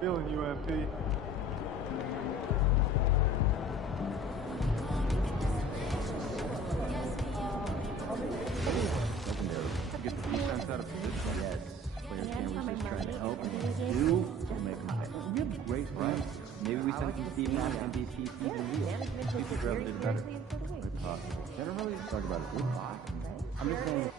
Feeling you, MP. Get the defense out of position. Yes. Players can't resist trying to help, and if you do, we'll make them pay. We have great rights. Maybe we send some Steve Nash MVP season deal. Future Trevor did better. Quite possible. Never really talk about it. I'm just saying.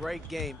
Great game.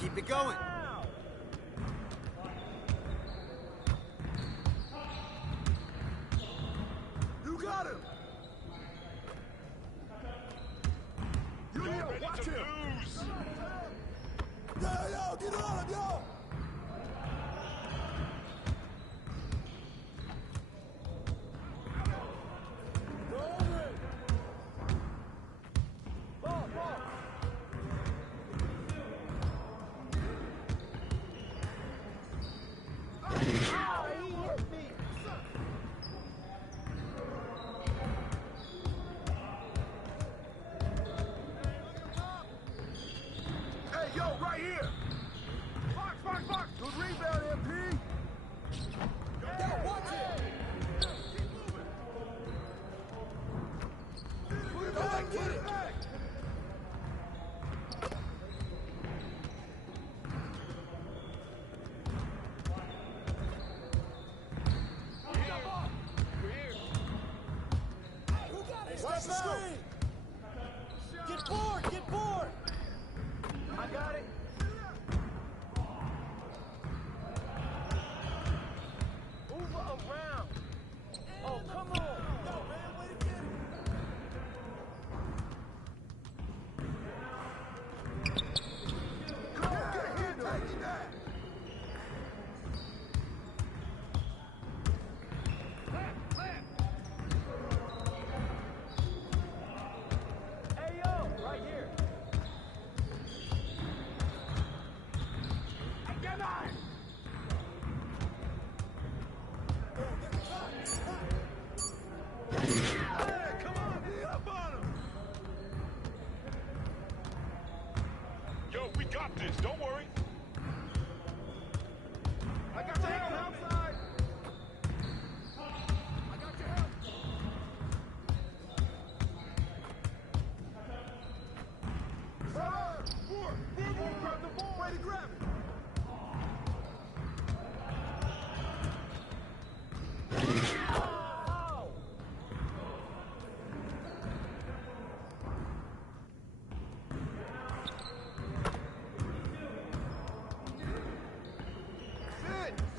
Keep it going. You got him. You need to watch him. Yo, get on him, yo. Get bored! Get bored! I got it. Move around. Yo, we got this. Don't worry. I got your help outside. I got your help. Grab the ball. Way to grab it.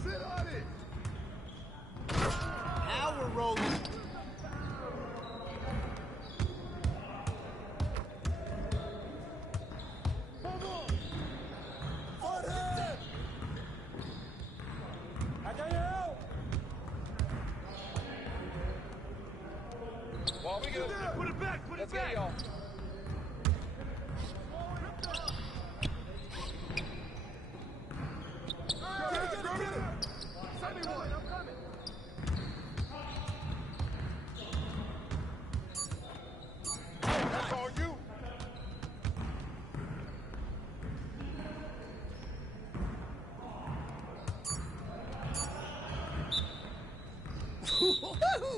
Sit on it. Now we're rolling. I got your help. Well, we got Put it back. Put it Let's back. get y'all. Get it. Send me one. I'm coming. That's all you.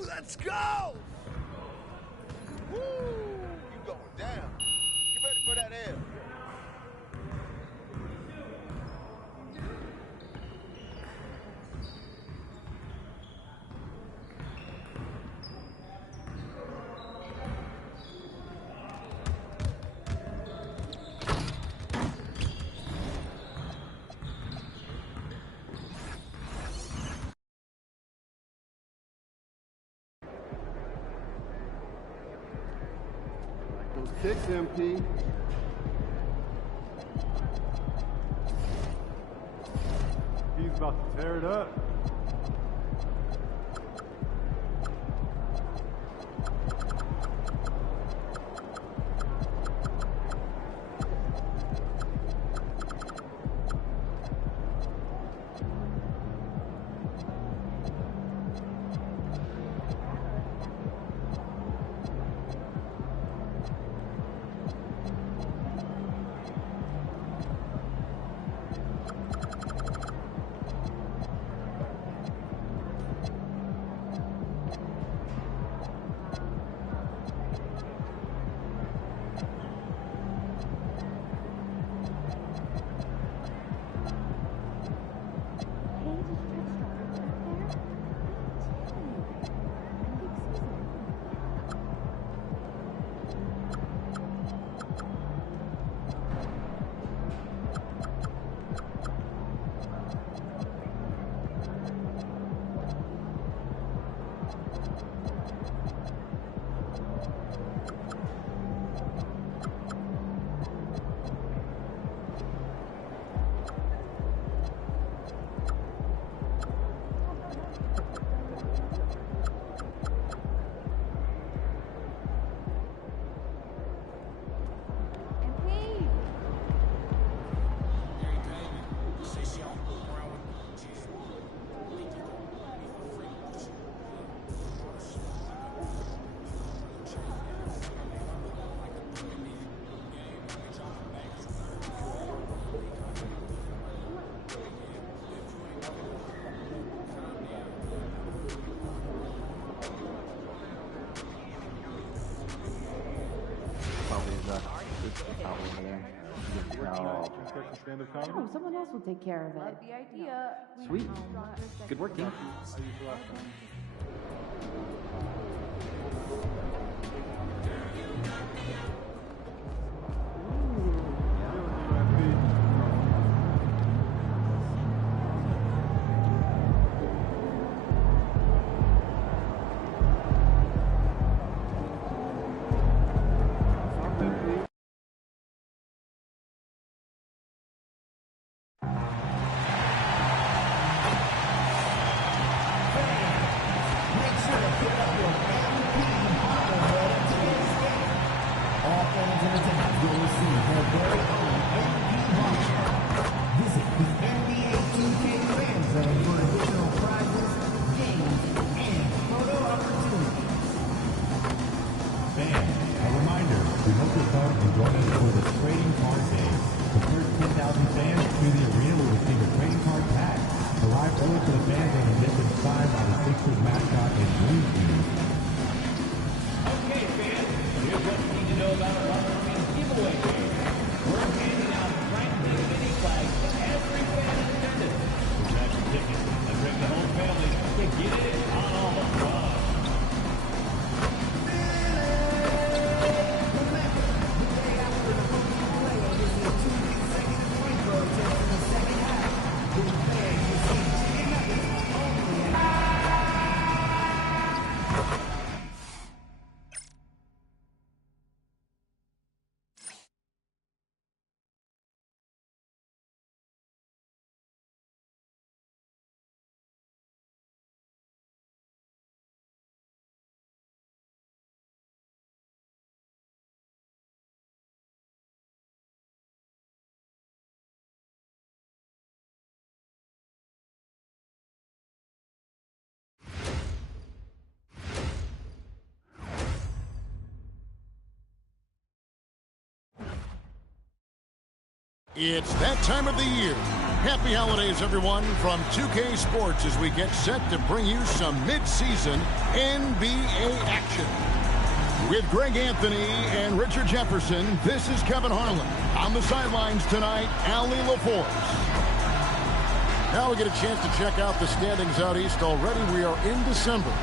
Let's go. Woo! You going down. Get ready for that L. Those kicks, MP. He's about to tear it up. Stand-up comedy? No, someone else will take care of it. The idea. Sweet. Good work, team. I used to last time. through the arena will receive a trading card pack. The live tours for the fans on the mission signed by the Sixers mascot and Blue Team. Okay, fans, here's what you need to know about our upcoming giveaway game. We're handing out Franklin mini flags to every fan in attendance. Grab your tickets and bring the whole family to get in on all the fun. It's that time of the year. Happy holidays, everyone, from 2K Sports as we get set to bring you some mid-season NBA action. With Greg Anthony and Richard Jefferson, this is Kevin Harlan. On the sidelines tonight, Allie LaForce. Now we get a chance to check out the standings out east already. We are in December.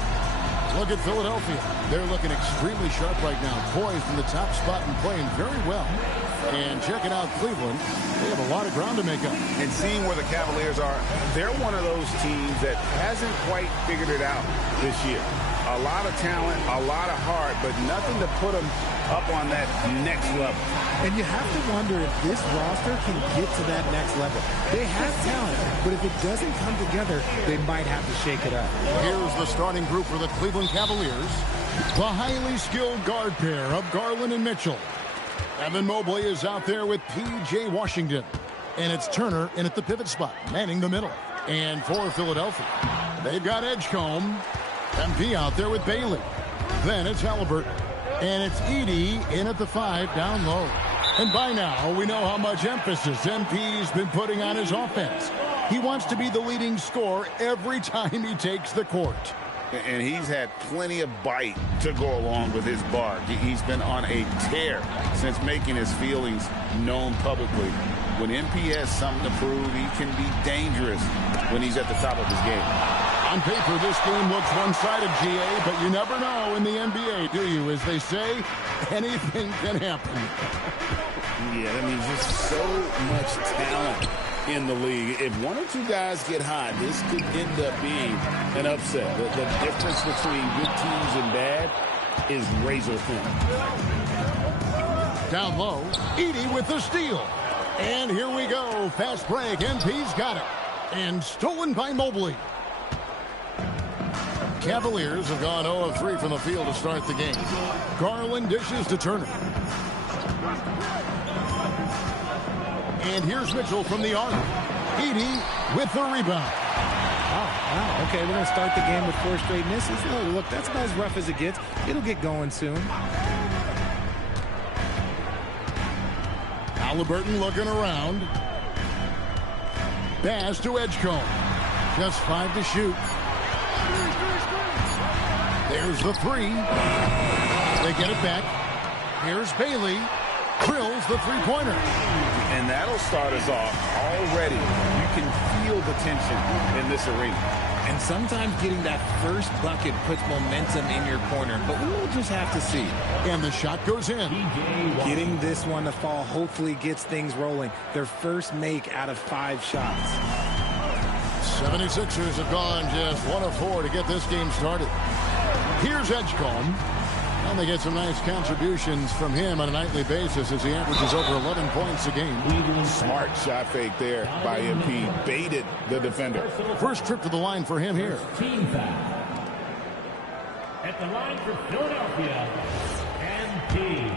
Look at Philadelphia. They're looking extremely sharp right now, poised in the top spot and playing very well. And checking out Cleveland, they have a lot of ground to make up. And seeing where the Cavaliers are, they're one of those teams that hasn't quite figured it out this year. A lot of talent, a lot of heart, but nothing to put them up on that next level. And you have to wonder if this roster can get to that next level. They have talent, but if it doesn't come together, they might have to shake it up. Here's the starting group for the Cleveland Cavaliers. The highly skilled guard pair of Garland and Mitchell. Evan Mobley is out there with P.J. Washington. And it's Turner in at the pivot spot, manning the middle. And for Philadelphia, they've got Edgecombe. MP out there with Bailey. Then it's Halliburton. And it's Edey in at the 5 down low. And by now, we know how much emphasis MP's been putting on his offense. He wants to be the leading scorer every time he takes the court. And he's had plenty of bite to go along with his bark. He's been on a tear since making his feelings known publicly. When MP has something to prove, he can be dangerous when he's at the top of his game. On paper, this game looks one-sided, GA, but you never know in the NBA, do you? As they say, anything can happen. Yeah, I mean, just so much talent in the league. If one or two guys get hot, this could end up being an upset. The difference between good teams and bad is razor thin. Down low, Edey with the steal. And here we go. Fast break. MP's got it. And stolen by Mobley. Cavaliers have gone 0 of 3 from the field to start the game. Garland dishes to Turner. And here's Mitchell from the arc. Edey with the rebound. Wow. Okay, we're going to start the game with 4 straight misses. Oh, look, that's about as rough as it gets. It'll get going soon. Halliburton looking around. Pass to Edgecombe. Just 5 to shoot. There's the 3. They get it back. Here's Bailey. Drills the three-pointer. And that'll start us off already. You can feel the tension in this arena. And sometimes getting that first bucket puts momentum in your corner, but we'll just have to see. And the shot goes in. Getting this one to fall hopefully gets things rolling. Their first make out of 5 shots. 76ers have gone just 1 of 4 to get this game started. Here's Edgecombe. And they get some nice contributions from him on a nightly basis as he averages over 11 points a game. Smart shot fake there by MP. Baited the defender. First trip to the line for him here. Team foul. At the line for Philadelphia, MP.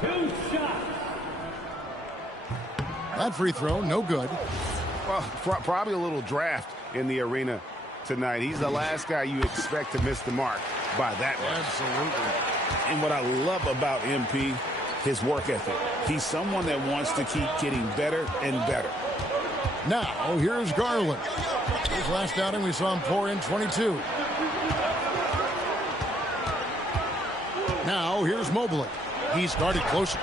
2 shots. That free throw, no good. Well, probably a little draft in the arena tonight. He's the last guy you expect to miss the mark by that much. Absolutely. And what I love about MP, his work ethic. He's someone that wants to keep getting better and better. Now, here's Garland. His last outing, we saw him pour in 22. Now, here's Mobley. He's guarded closer.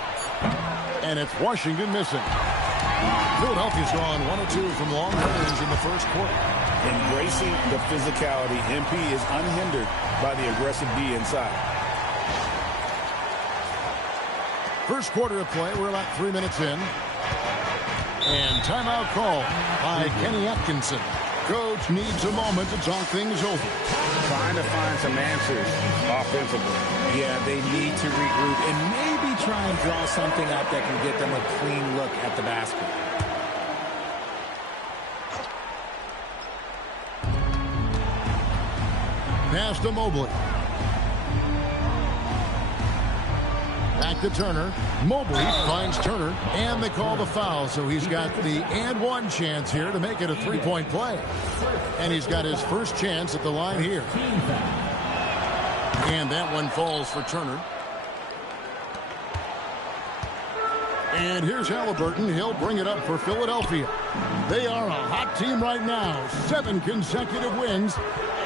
And it's Washington missing. Philadelphia's gone 1 or 2 from long range in the first quarter. Embracing the physicality, MP is unhindered by the aggressive D inside. First quarter of play, we're about 3 minutes in. And timeout call by Kenny Atkinson. Coach needs a moment to talk things over. Trying to find some answers offensively. Yeah, they need to regroup and maybe try and draw something up that can get them a clean look at the basket. Pass to Mobley. Back to Turner. Mobley finds Turner, and they call the foul, so he's got the and one chance here to make it a three-point play. And he's got his first chance at the line here. And that one falls for Turner. And here's Halliburton. He'll bring it up for Philadelphia. They are a hot team right now. 7 consecutive wins.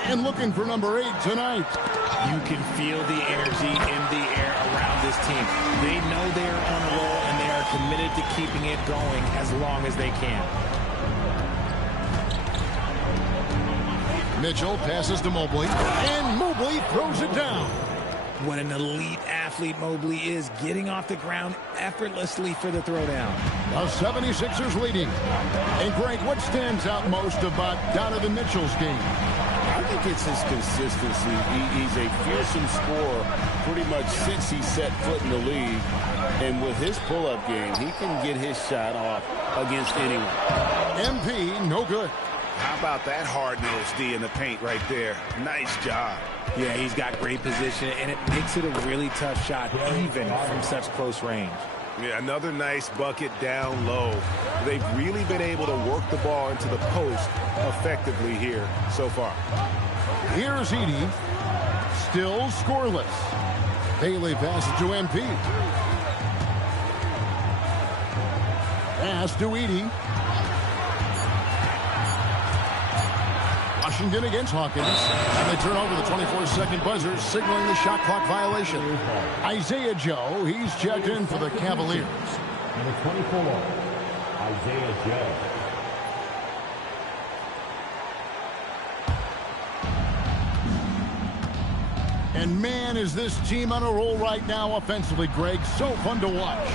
And looking for number 8 tonight. You can feel the energy in the air around this team. They know they are on a roll, and they are committed to keeping it going as long as they can. Mitchell passes to Mobley, and Mobley throws it down. What an elite athlete Mobley is, getting off the ground effortlessly for the throwdown. The 76ers leading. And Greg, what stands out most about Donovan Mitchell's game? I think it's his consistency. He's a fearsome scorer pretty much since he set foot in the league. And with his pull-up game, he can get his shot off against anyone. MP, no good. How about that hard-nosed D in the paint right there? Nice job. Yeah, he's got great position, and it makes it a really tough shot, even from such close range. Yeah, another nice bucket down low. They've really been able to work the ball into the post effectively here so far. Here's Edey. Still scoreless. Bailey passes to MP. Pass to Edey. Washington against Hawkins. And they turn over the 24-second buzzer, signaling the shot clock violation. Isaiah Joe, he's checked in for the Cavaliers. Number 24, Isaiah Joe. And man, is this team on a roll right now offensively, Greg. So fun to watch.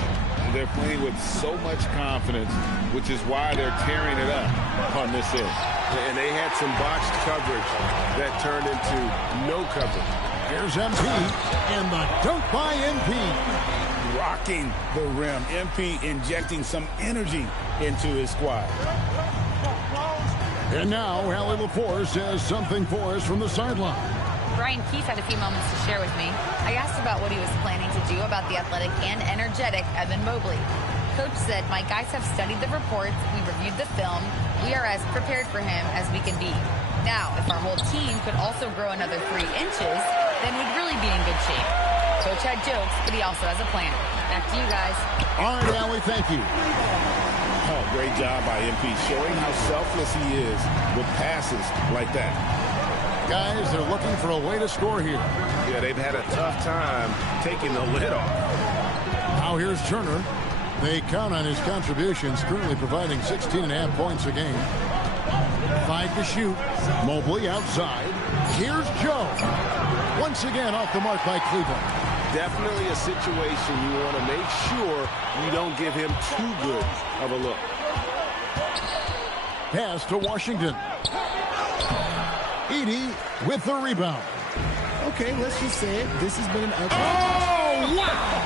They're playing with so much confidence, which is why they're tearing it up on this end. And they had some botched coverage that turned into no coverage. Here's MP, and the dunk by MP. Rocking the rim. MP injecting some energy into his squad. And now, Allie Lepore says something for us from the sideline. Brian Keith had a few moments to share with me. I asked about what he was planning to do about the athletic and energetic Evan Mobley. Coach said, my guys have studied the reports, we reviewed the film, we are as prepared for him as we can be. Now, if our whole team could also grow another 3 inches, then we'd really be in good shape. Coach had jokes, but he also has a plan. Back to you guys. All right, Allie, thank you. Oh, great job by MP, showing how selfless he is with passes like that. Guys, they're looking for a way to score here. Yeah, they've had a tough time taking the lid off. Now here's Turner. They count on his contributions, currently providing 16.5 points a game. 5 to shoot. Mobley outside. Here's Joe. Once again off the mark by Cleveland. Definitely a situation you want to make sure you don't give him too good of a look. Pass to Washington. Edey with the rebound. Okay, let's just say it. This has been an ugly. Oh, wow!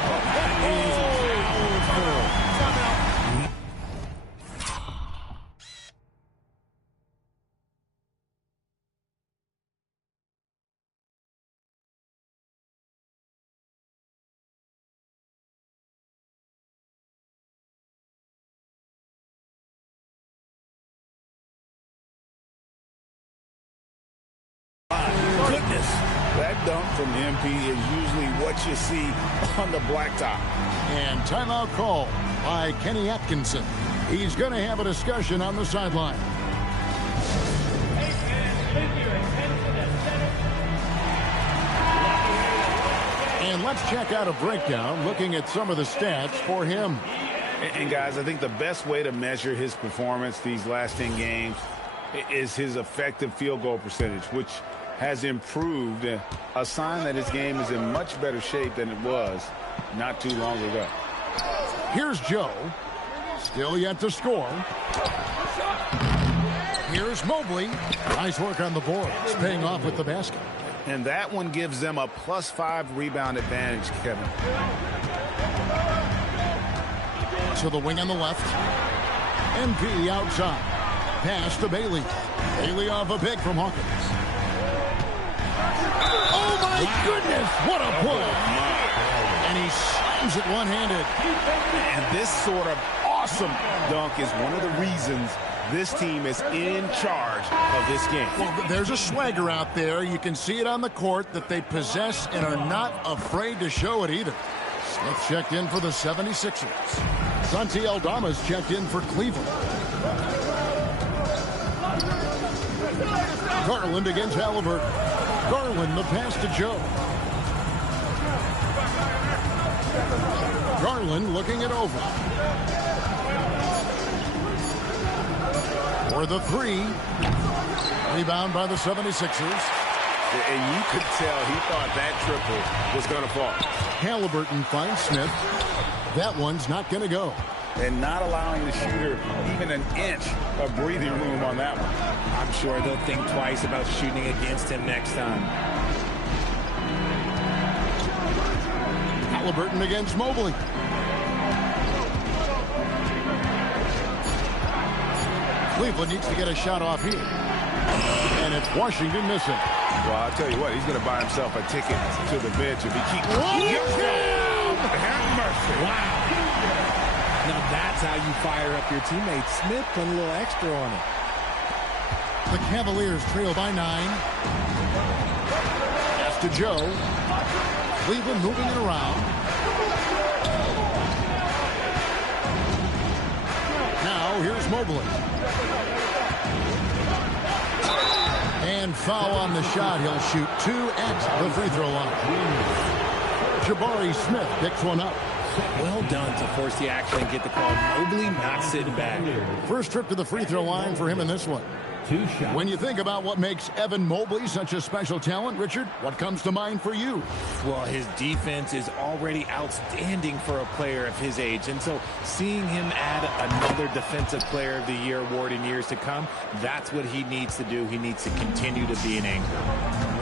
Goodness, that dunk from MP is usually what you see on the blacktop. And timeout call by Kenny Atkinson. He's going to have a discussion on the sideline. And let's check out a breakdown looking at some of the stats for him. And guys, I think the best way to measure his performance these last 10 games is his effective field goal percentage, which has improved, a sign that his game is in much better shape than it was not too long ago. Here's Joe. Still yet to score. Here's Mobley. Nice work on the board. It's paying off with the basket. And that one gives them a +5 rebound advantage, Kevin. To the wing on the left. MP outside. Pass to Bailey. Bailey off a pick from Hawkins. Oh, my goodness. What a pull. And he slams it one-handed. And this sort of awesome dunk is one of the reasons this team is in charge of this game. Well, there's a swagger out there. You can see it on the court that they possess and are not afraid to show it either. Smith checked in for the 76ers. Santi Aldama's checked in for Cleveland. Garland against Halliburton. Garland, the pass to Joe. Garland looking it over. For the three. Rebound by the 76ers. And you could tell he thought that triple was going to fall. Halliburton finds Smith. That one's not going to go. And not allowing the shooter even an inch of breathing room on that one. I'm sure they'll think twice about shooting against him next time. Halliburton against Mobley. Cleveland needs to get a shot off here. And it's Washington missing. Well, I'll tell you what, he's going to buy himself a ticket to the bench if he keeps... Have mercy. Wow. Now that's how you fire up your teammates. Smith put a little extra on it. The Cavaliers trail by 9. Pass to Joe. Cleveland moving it around. Now here's Mobley. And foul on the shot. He'll shoot 2 at the free throw line. Jabari Smith picks one up. Well done to force the action and get the call. Mobley not sitting back. First trip to the free throw line for him in this one. 2 shots. When you think about what makes Evan Mobley such a special talent, Richard, what comes to mind for you? Well, his defense is already outstanding for a player of his age. And so seeing him add another Defensive Player of the Year award in years to come, that's what he needs to do. He needs to continue to be an anchor.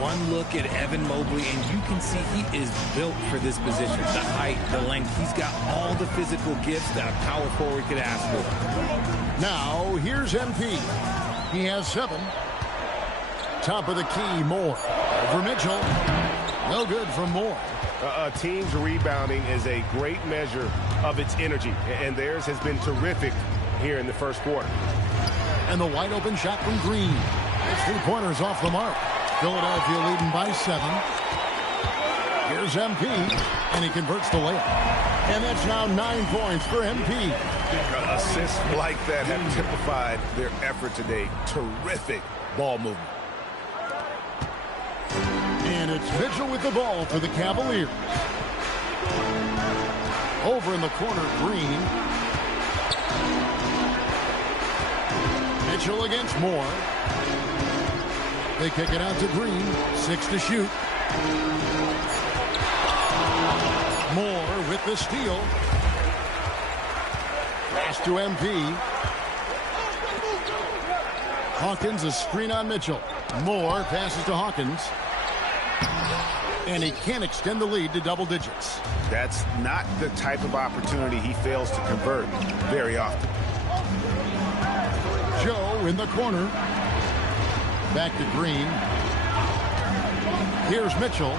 One look at Evan Mobley, and you can see he is built for this position. The height, the length, he's got all the physical gifts that a power forward could ask for. Now, here's MP. He has 7. Top of the key, Moore. Over Mitchell. No good from Moore. A team's rebounding is a great measure of its energy, and theirs has been terrific here in the first quarter. And the wide open shot from Green. His 3-pointers off the mark. Philadelphia leading by 7. Here's MP, and he converts the layup. And that's now 9 points for MP. Assists like that have typified their effort today. Terrific ball movement. And it's Mitchell with the ball for the Cavaliers. Over in the corner, Green. Mitchell against Moore. They kick it out to Green. 6 to shoot. Moore with the steal. Pass to MP. Hawkins, a screen on Mitchell. Moore passes to Hawkins. And he can't extend the lead to double digits. That's not the type of opportunity he fails to convert very often. Joe in the corner. Back to Green. Here's Mitchell.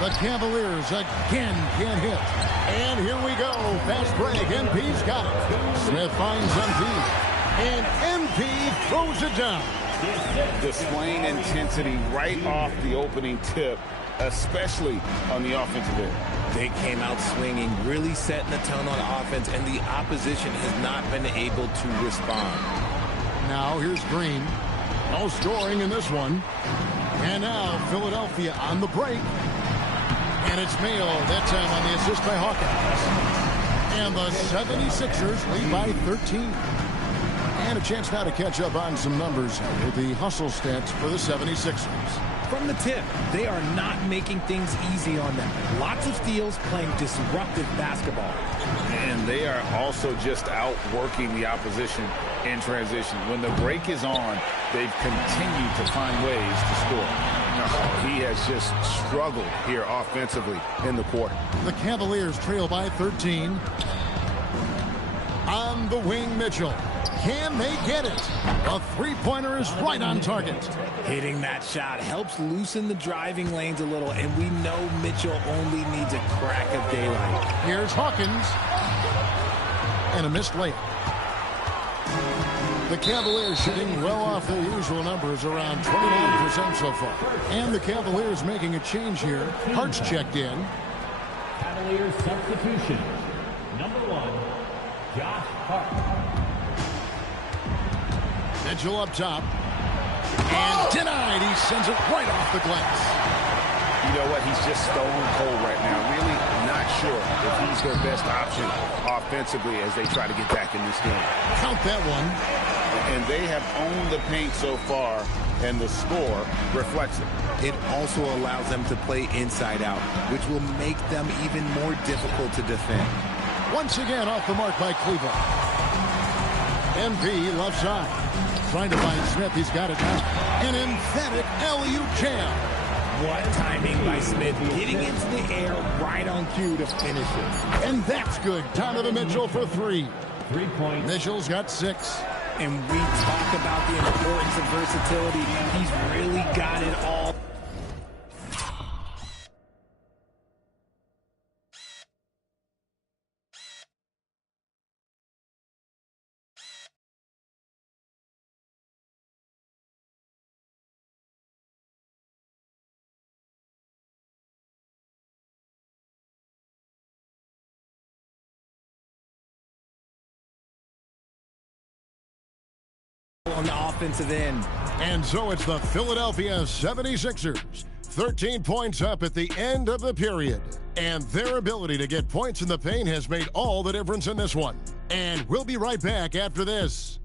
The Cavaliers again can't hit. And here we go. Fast break. MP's got it. Smith finds MP. And MP throws it down. Displaying intensity right off the opening tip especially on the offensive end. They came out swinging, really setting the tone on offense, and the opposition has not been able to respond. Now here's Green. No scoring in this one. And now Philadelphia on the break. And it's Mayo, that time on the assist by Hawkins. And the 76ers lead by 13. And a chance now to catch up on some numbers with the hustle stats for the 76ers. From the tip, they are not making things easy on them. Lots of steals, playing disruptive basketball. And they are also just outworking the opposition in transition. When the break is on, they've continued to find ways to score. He has just struggled here offensively in the quarter. The Cavaliers trail by 13. On the wing, Mitchell. Can they get it? A three-pointer is right on target. Hitting that shot helps loosen the driving lanes a little, and we know Mitchell only needs a crack of daylight. Here's Hawkins. And a missed layup. The Cavaliers shooting well off their usual numbers, around 29% so far. And the Cavaliers making a change here. Hart's checked in. Cavaliers substitution. Number 1, Josh Hart. Mitchell up top. And denied. He sends it right off the glass. You know what? He's just stone cold right now. Really not sure if he's their best option offensively as they try to get back in this game. Count that one. And they have owned the paint so far, and the score reflects it. It also allows them to play inside out, which will make them even more difficult to defend. Once again off the mark by Cleveland. MP left side. Trying to find Smith. He's got it now. An emphatic alley-oop jam. What timing by Smith, getting into the air right on cue to finish it. And that's good. Donovan Mitchell for 3. 3 points. Mitchell's got 6. And we talk about the importance of versatility. He's really got it all. On the offensive end. And so it's the Philadelphia 76ers. 13 points up at the end of the period. And their ability to get points in the paint has made all the difference in this one. And we'll be right back after this.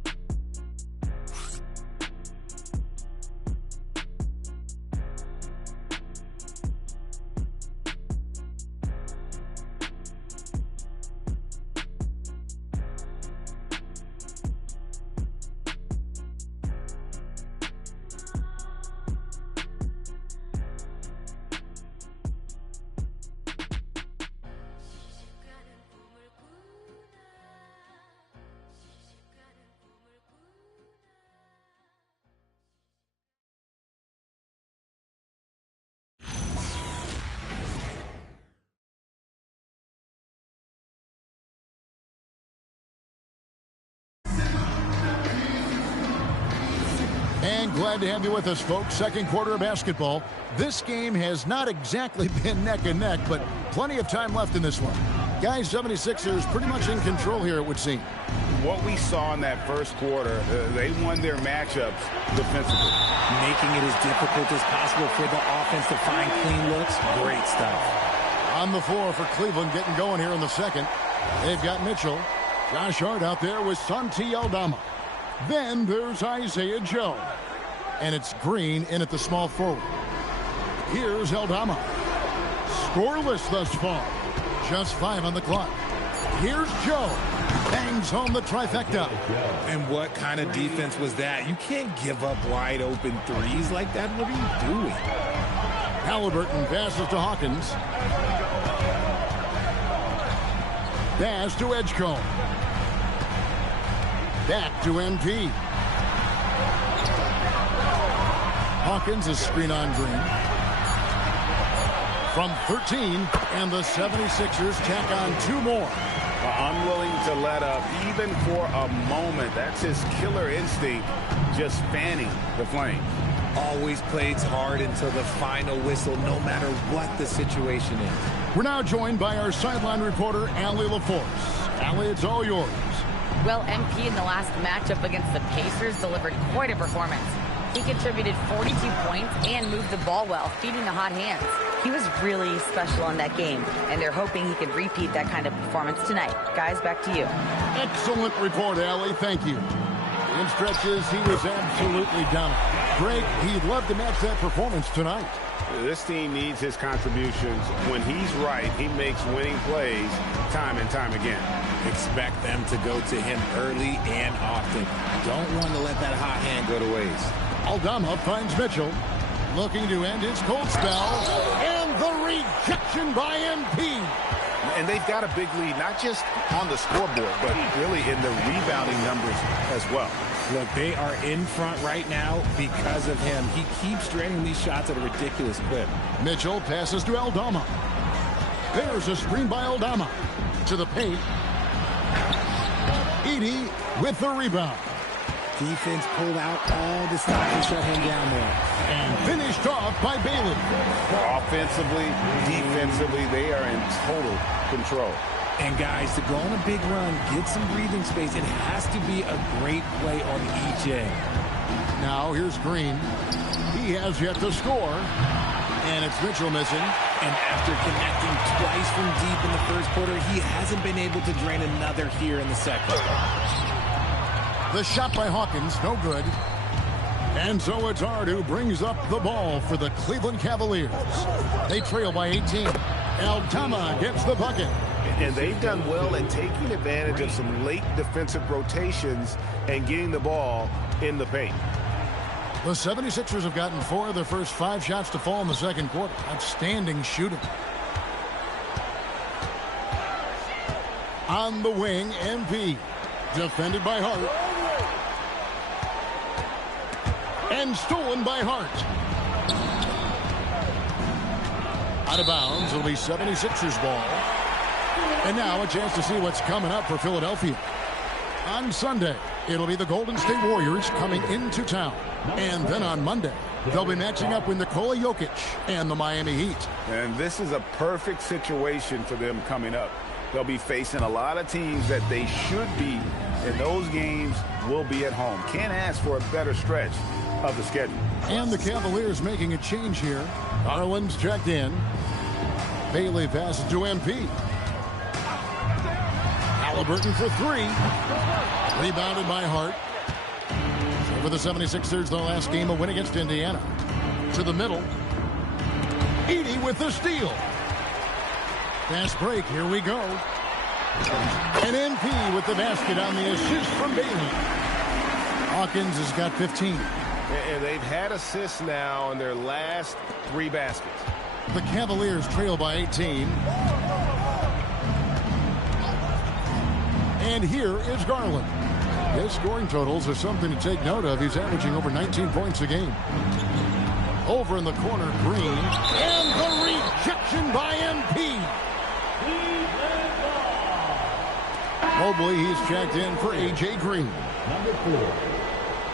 And glad to have you with us, folks. Second quarter of basketball. This game has not exactly been neck and neck, but plenty of time left in this one. Guys, 76ers pretty much in control here, it would seem. What we saw in that first quarter, they won their matchups defensively. Making it as difficult as possible for the offense to find clean looks. Great stuff. On the floor for Cleveland, getting going here in the second. They've got Mitchell. Josh Hart out there with Santi Aldama. Then there's Isaiah Joe. And it's Green in at the small forward. Here's Aldama. Scoreless thus far. Just 5 on the clock. Here's Joe. Bangs home the trifecta. And what kind of defense was that? You can't give up wide open threes like that. What are you doing? Halliburton passes to Hawkins. Pass to Edgecombe. Back to MP. Hawkins is screen on Green. From 13, and the 76ers tack on 2 more. Unwilling to let up, even for a moment. That's his killer instinct, just fanning the flame. always plays hard until the final whistle, no matter what the situation is. We're now joined by our sideline reporter, Allie LaForce. Allie, it's all yours. Well, MP in the last matchup against the Pacers delivered quite a performance. He contributed 42 points and moved the ball well, feeding the hot hands. He was really special in that game, and they're hoping he can repeat that kind of performance tonight. Guys, back to you. Excellent report, Allie. Thank you. In stretches, he was absolutely dominant. Greg, he'd love to match that performance tonight. This team needs his contributions. When he's right, he makes winning plays time and time again. Expect them to go to him early and often. Don't want to let that hot hand go to waste. Aldama finds Mitchell, looking to end his cold spell, and the rejection by MP. And they've got a big lead, not just on the scoreboard, but really in the rebounding numbers as well. Look, they are in front right now because of him. He keeps draining these shots at a ridiculous clip. Mitchell passes to Aldama. There's a screen by Aldama. To the paint. Edey with the rebound. Defense pulled out all the stops to shut him down there. And finished off by Bailey. Offensively, defensively, they are in total control. And guys, to go on a big run, get some breathing space, it has to be a great play on each end. Now here's Green. He has yet to score. And it's Mitchell missing. And after connecting twice from deep in the first quarter, he hasn't been able to drain another here in the second. The shot by Hawkins, no good. And so it's Hart who brings up the ball for the Cleveland Cavaliers. They trail by 18. Aldama gets the bucket. And they've done well at taking advantage of some late defensive rotations and getting the ball in the paint. The 76ers have gotten 4 of their first 5 shots to fall in the second quarter. Outstanding shooting. On the wing, MP. Defended by Hart. And stolen by Hart. Out of bounds. It'll be 76ers ball. And now a chance to see what's coming up for Philadelphia. On Sunday, it'll be the Golden State Warriors coming into town. And then on Monday, they'll be matching up with Nikola Jokic and the Miami Heat. And this is a perfect situation for them coming up. They'll be facing a lot of teams that they should beat, and those games will be at home. Can't ask for a better stretch of the schedule. And the Cavaliers making a change here. Garland's checked in. Bailey passes to MP. Halliburton for 3. Rebounded by Hart. So for the 76ers, their last game, a win against Indiana. To the middle. Edey with the steal. Fast break, here we go. And MP with the basket on the assist from Bailey. Hawkins has got 15. And they've had assists now in their last 3 baskets. The Cavaliers trail by 18. And here is Garland. His scoring totals are something to take note of. He's averaging over 19 points a game. Over in the corner, Green. And the rejection by MP. Mobley, he's checked in for A.J. Green. Number 4,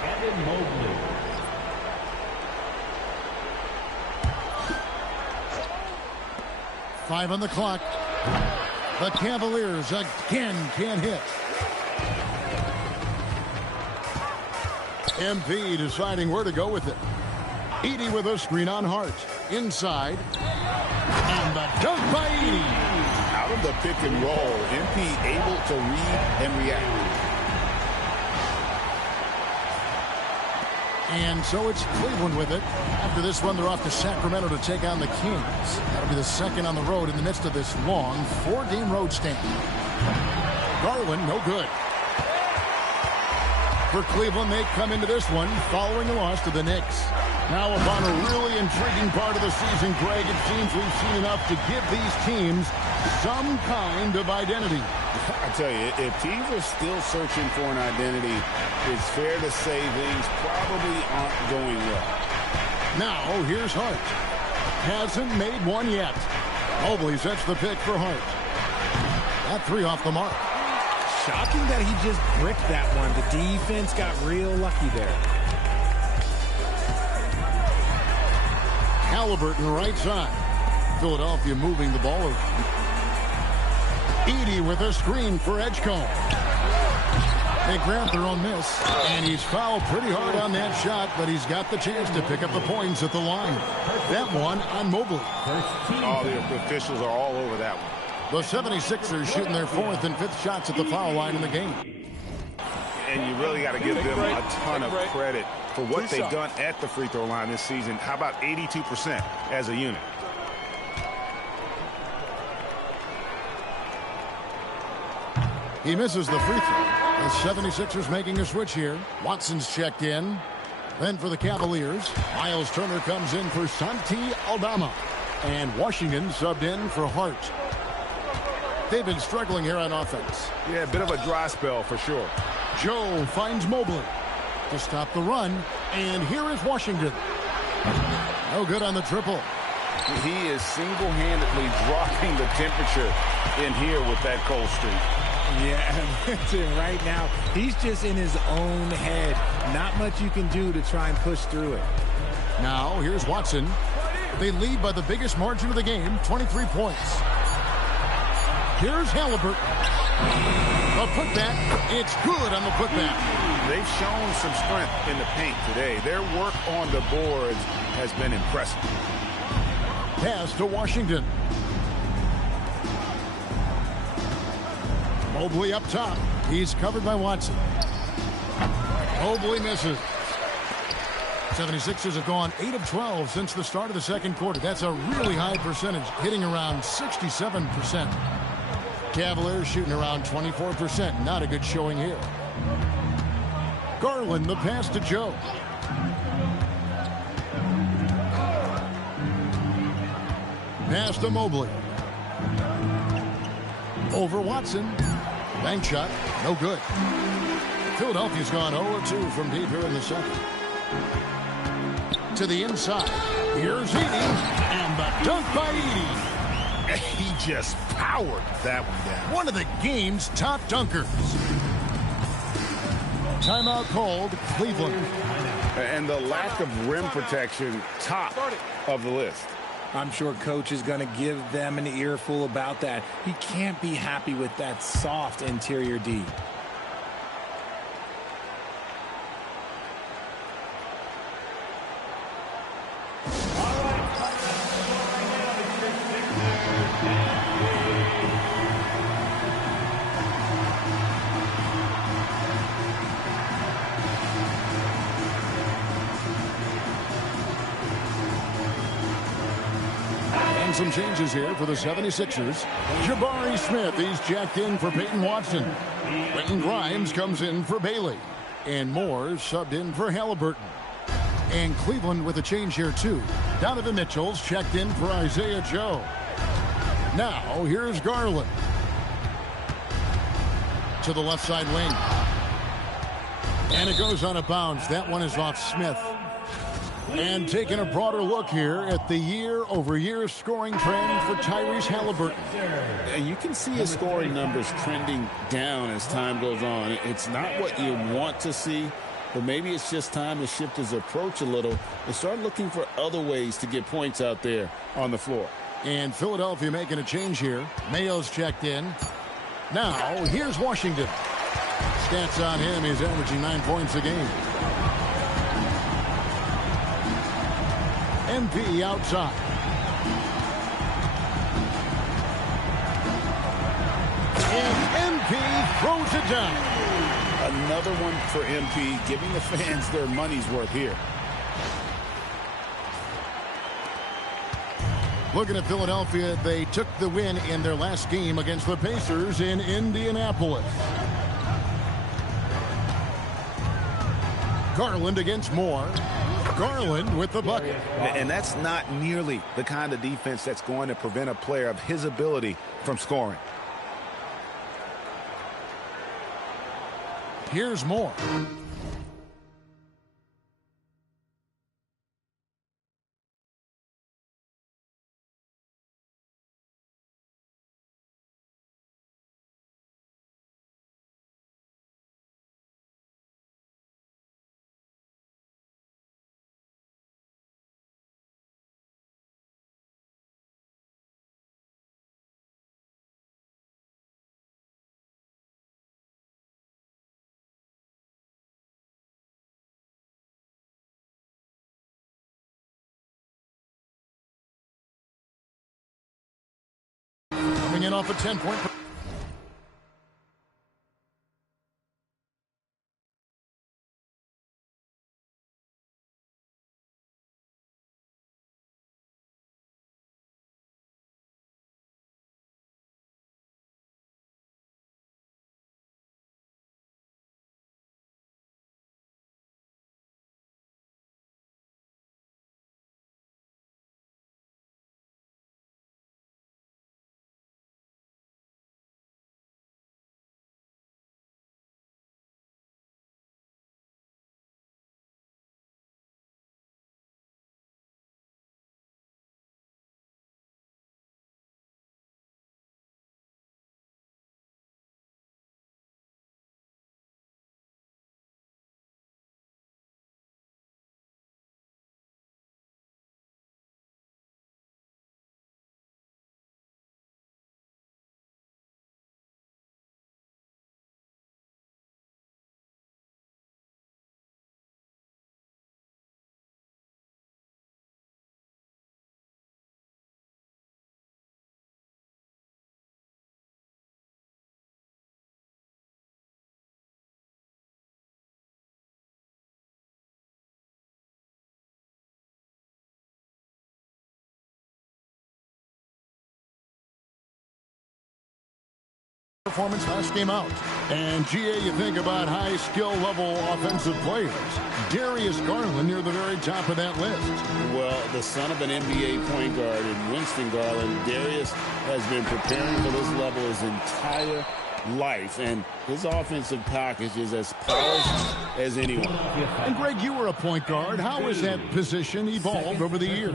Evan Mobley. Five on the clock. The Cavaliers again can't hit. MP deciding where to go with it. Edey with a screen on Hart. Inside. And the dunk by Edey. Out of the pick and roll, MP able to read and react. And so it's Cleveland with it. After this one, they're off to Sacramento to take on the Kings. That'll be the second on the road in the midst of this long 4-game road stand. Garland, no good. For Cleveland, they come into this one following a loss to the Knicks. Now upon a really intriguing part of the season, Greg, it seems we've seen enough to give these teams some kind of identity. I tell you, if teams are still searching for an identity, it's fair to say things probably aren't going well. Now, here's Hart. Hasn't made one yet. Mobley sets the pick for Hart. That 3 off the mark. Shocking that he just bricked that one. The defense got real lucky there. Halliburton right side. Philadelphia moving the ball around. Edey with a screen for Edgecombe. They grab their own miss, and he's fouled pretty hard on that shot, but he's got the chance to pick up the points at the line. That one on Mobley. Oh, the officials are all over that one. The 76ers shooting their 4th and 5th shots at the foul line in the game. And you really got to give them a ton of credit for what they've done at the free throw line this season. How about 82% as a unit? He misses the free throw. The 76ers making a switch here. Watson's checked in. Then for the Cavaliers, Miles Turner comes in for Santi Aldama. And Washington subbed in for Hart. They've been struggling here on offense. Yeah, a bit of a dry spell for sure. Joe finds Mobley to stop the run. And here is Washington. No good on the triple. He is single-handedly dropping the temperature in here with that cold streak. Yeah, right now, he's just in his own head. Not much you can do to try and push through it. Now, here's Watson. They lead by the biggest margin of the game, 23 points. Here's Halliburton. A putback. It's good on the putback. They've shown some strength in the paint today. Their work on the boards has been impressive. Pass to Washington. Mobley up top. He's covered by Watson. Mobley misses. 76ers have gone 8 of 12 since the start of the second quarter. That's a really high percentage, hitting around 67%. Cavaliers shooting around 24%. Not a good showing here. Garland, the pass to Joe. Pass to Mobley. Over Watson. Bank shot, no good. Philadelphia's gone 0-2 from deep here in the second. To the inside. Here's Edey. And the dunk by Edey. He just powered that one down. One of the game's top dunkers. Timeout called, Cleveland. And the lack of rim protection, top of the list. I'm sure coach is going to give them an earful about that. He can't be happy with that soft interior D. Some changes here for the 76ers. Jabari Smith, he's jacked in for Peyton Watson. Quentin Grimes comes in for Bailey. And Moore subbed in for Halliburton. And Cleveland with a change here too. Donovan Mitchell's checked in for Isaiah Joe. Now here's Garland. To the left side wing. And it goes on a bounce. That one is off Smith. And taking a broader look here at the year-over-year scoring trend for Tyrese Halliburton. And you can see his scoring numbers trending down as time goes on. It's not what you want to see, but maybe it's just time to shift his approach a little and start looking for other ways to get points out there on the floor. And Philadelphia making a change here. Mayo's checked in. Now, here's Washington. Stats on him, he's averaging 9 points a game. MP outside. And MP throws it down. Another one for MP, giving the fans their money's worth here. Looking at Philadelphia, they took the win in their last game against the Pacers in Indianapolis. Garland against Moore. Garland with the bucket. And that's not nearly the kind of defense that's going to prevent a player of his ability from scoring. Here's Moore. in off a 10-point. Performance last game out. And GA, you think about high skill level offensive players. Darius Garland near the very top of that list. Well, the son of an NBA point guard in Winston Garland, Darius has been preparing for this level his entire life, and his offensive package is as polished as anyone. And Greg, you were a point guard. How has that position evolved over the years?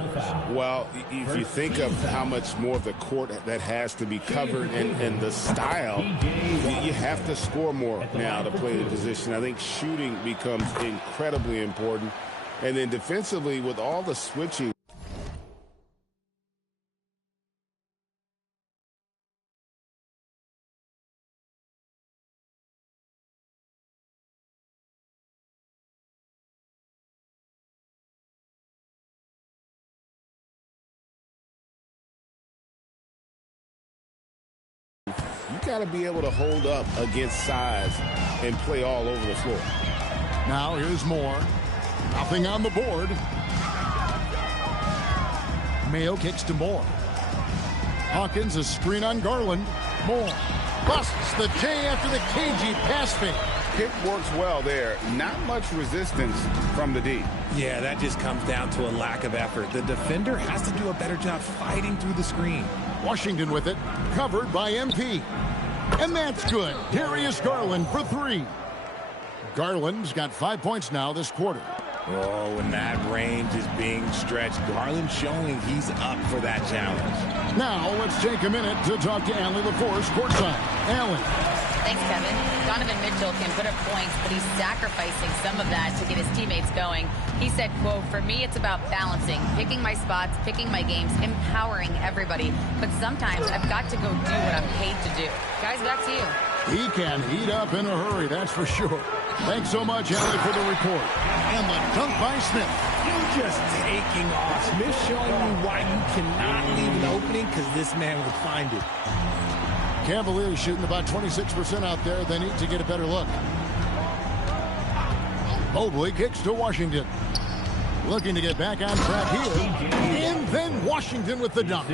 Well, if you think of how much more of the court that has to be covered and the style, you have to score more now to play the position. I think shooting becomes incredibly important. And then defensively, with all the switching, you got to be able to hold up against size and play all over the floor. Now here's Moore. Nothing on the board. Mayo kicks to Moore. Hawkins, a screen on Garland. Moore busts the J after the cagey pass fake. Pick works well there. Not much resistance from the D. Yeah, that just comes down to a lack of effort. The defender has to do a better job fighting through the screen. Washington with it, covered by MP. And that's good. Darius Garland for three. Garland's got 5 points now this quarter. Oh, and that range is being stretched. Garland showing he's up for that challenge. Now let's take a minute to talk to Allie LaForce courtside. Allie. Thanks, Kevin. Donovan Mitchell can put up points, but he's sacrificing some of that to get his teammates going. He said, quote, "For me, it's about balancing, picking my spots, picking my games, empowering everybody. But sometimes I've got to go do what I'm paid to do." Guys, back to you. He can heat up in a hurry, that's for sure. Thanks so much, Allie, for the report. And the dunk by Smith. You're just taking off. Smith showing you why you cannot leave an opening, because this man will find it. Cavaliers shooting about 26% out there. They need to get a better look. Mobley kicks to Washington. Looking to get back on track here. And then Washington with the dunk.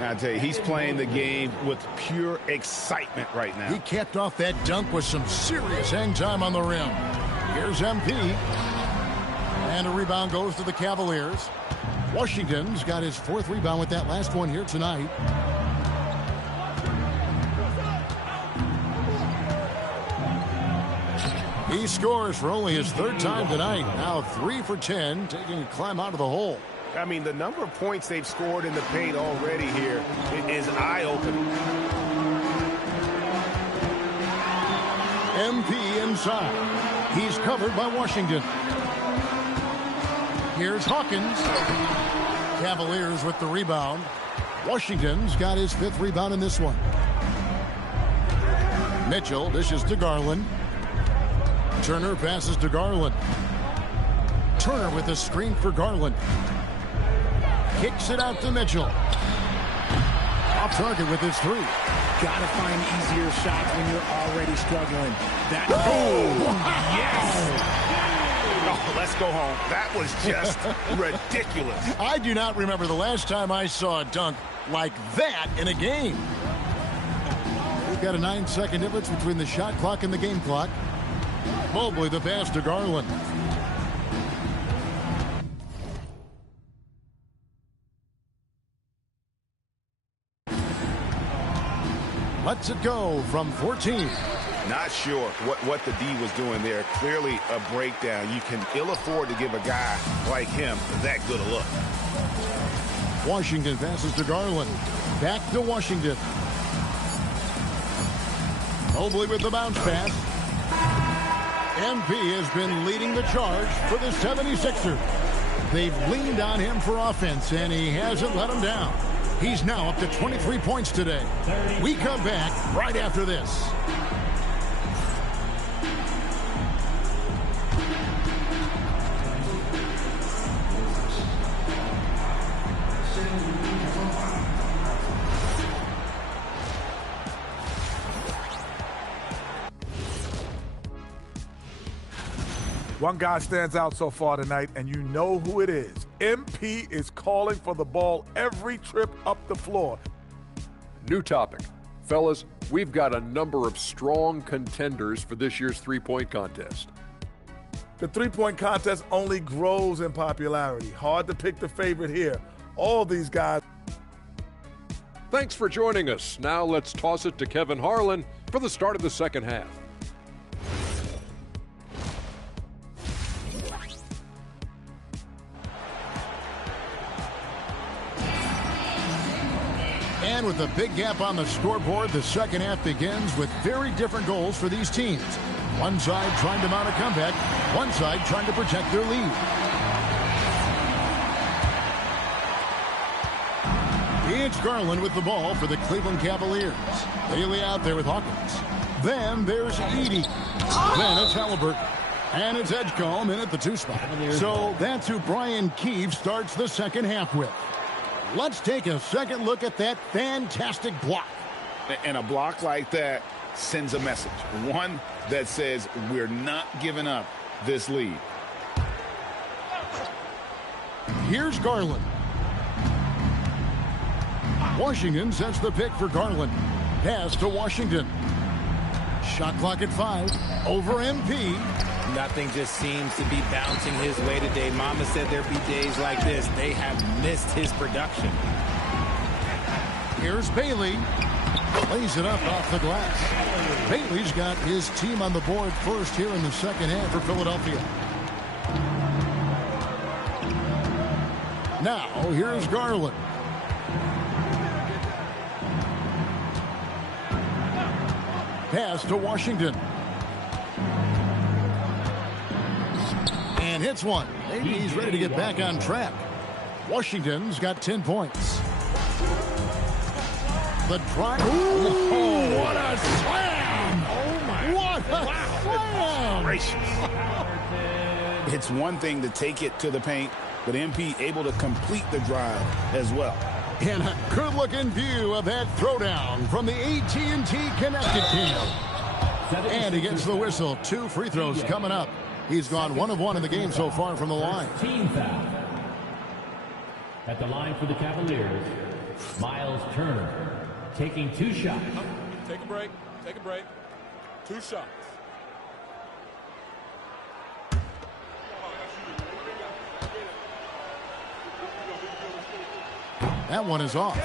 I tell you, he's playing the game with pure excitement right now. He capped off that dunk with some serious hang time on the rim. Here's MP. And a rebound goes to the Cavaliers. Washington's got his fourth rebound with that last one here tonight. He scores for only his third time tonight. Now 3 for 10, taking a climb out of the hole. I mean, the number of points they've scored in the paint already here is eye-opening. MP inside. He's covered by Washington. Here's Hawkins. Cavaliers with the rebound. Washington's got his fifth rebound in this one. Mitchell dishes to Garland. Turner passes to Garland. Turner with a screen for Garland. Kicks it out to Mitchell. Off target with his three. Gotta find easier shots when you're already struggling. That. Yes! Oh, let's go home. That was just ridiculous. I do not remember the last time I saw a dunk like that in a game. We've got a 9-second difference between the shot clock and the game clock. Mobley the pass to Garland. Lets it go from 14. Not sure what the D was doing there. Clearly a breakdown. You can ill afford to give a guy like him that good a look. Washington passes to Garland. Back to Washington. Mobley with the bounce pass. MP has been leading the charge for the 76ers. They've leaned on him for offense, and he hasn't let them down. He's now up to 23 points today. We come back right after this. One guy stands out so far tonight, and you know who it is. MP is calling for the ball every trip up the floor. New topic. Fellas, we've got a number of strong contenders for this year's three-point contest. The three-point contest only grows in popularity. Hard to pick the favorite here. All these guys. Thanks for joining us. Now let's toss it to Kevin Harlan for the start of the second half. And with a big gap on the scoreboard, the second half begins with very different goals for these teams. One side trying to mount a comeback, one side trying to protect their lead. It's Garland with the ball for the Cleveland Cavaliers. Bailey out there with Hawkins. Then there's Edey. Then it's Halliburton. And it's Edgecombe in at the 2 spot. So that's who Brian Keefe starts the second half with. Let's take a second look at that fantastic block. And a block like that sends a message. One that says we're not giving up this lead. Here's Garland. Washington sets the pick for Garland. Pass to Washington. Shot clock at 5. Over MP. Nothing just seems to be bouncing his way today. Mama said there'd be days like this. They have missed his production. Here's Bailey. Lays it up off the glass. Bailey's got his team on the board first here in the second half for Philadelphia. Now, here's Garland. Pass to Washington. And hits one. Maybe he's ready to get back on track. Washington's got 10 points. The drive. Oh, what a slam! Oh, my. What a slam! It's one thing to take it to the paint, but MP able to complete the drive as well. And a good-looking view of that throwdown from the AT&T Connected team. And he gets the whistle. 2 free throws coming up. He's gone 1 of 1 in the game so far from the line. Team foul. At the line for the Cavaliers, Miles Turner taking 2 shots. Take a break. Take a break. 2 shots. That one is off.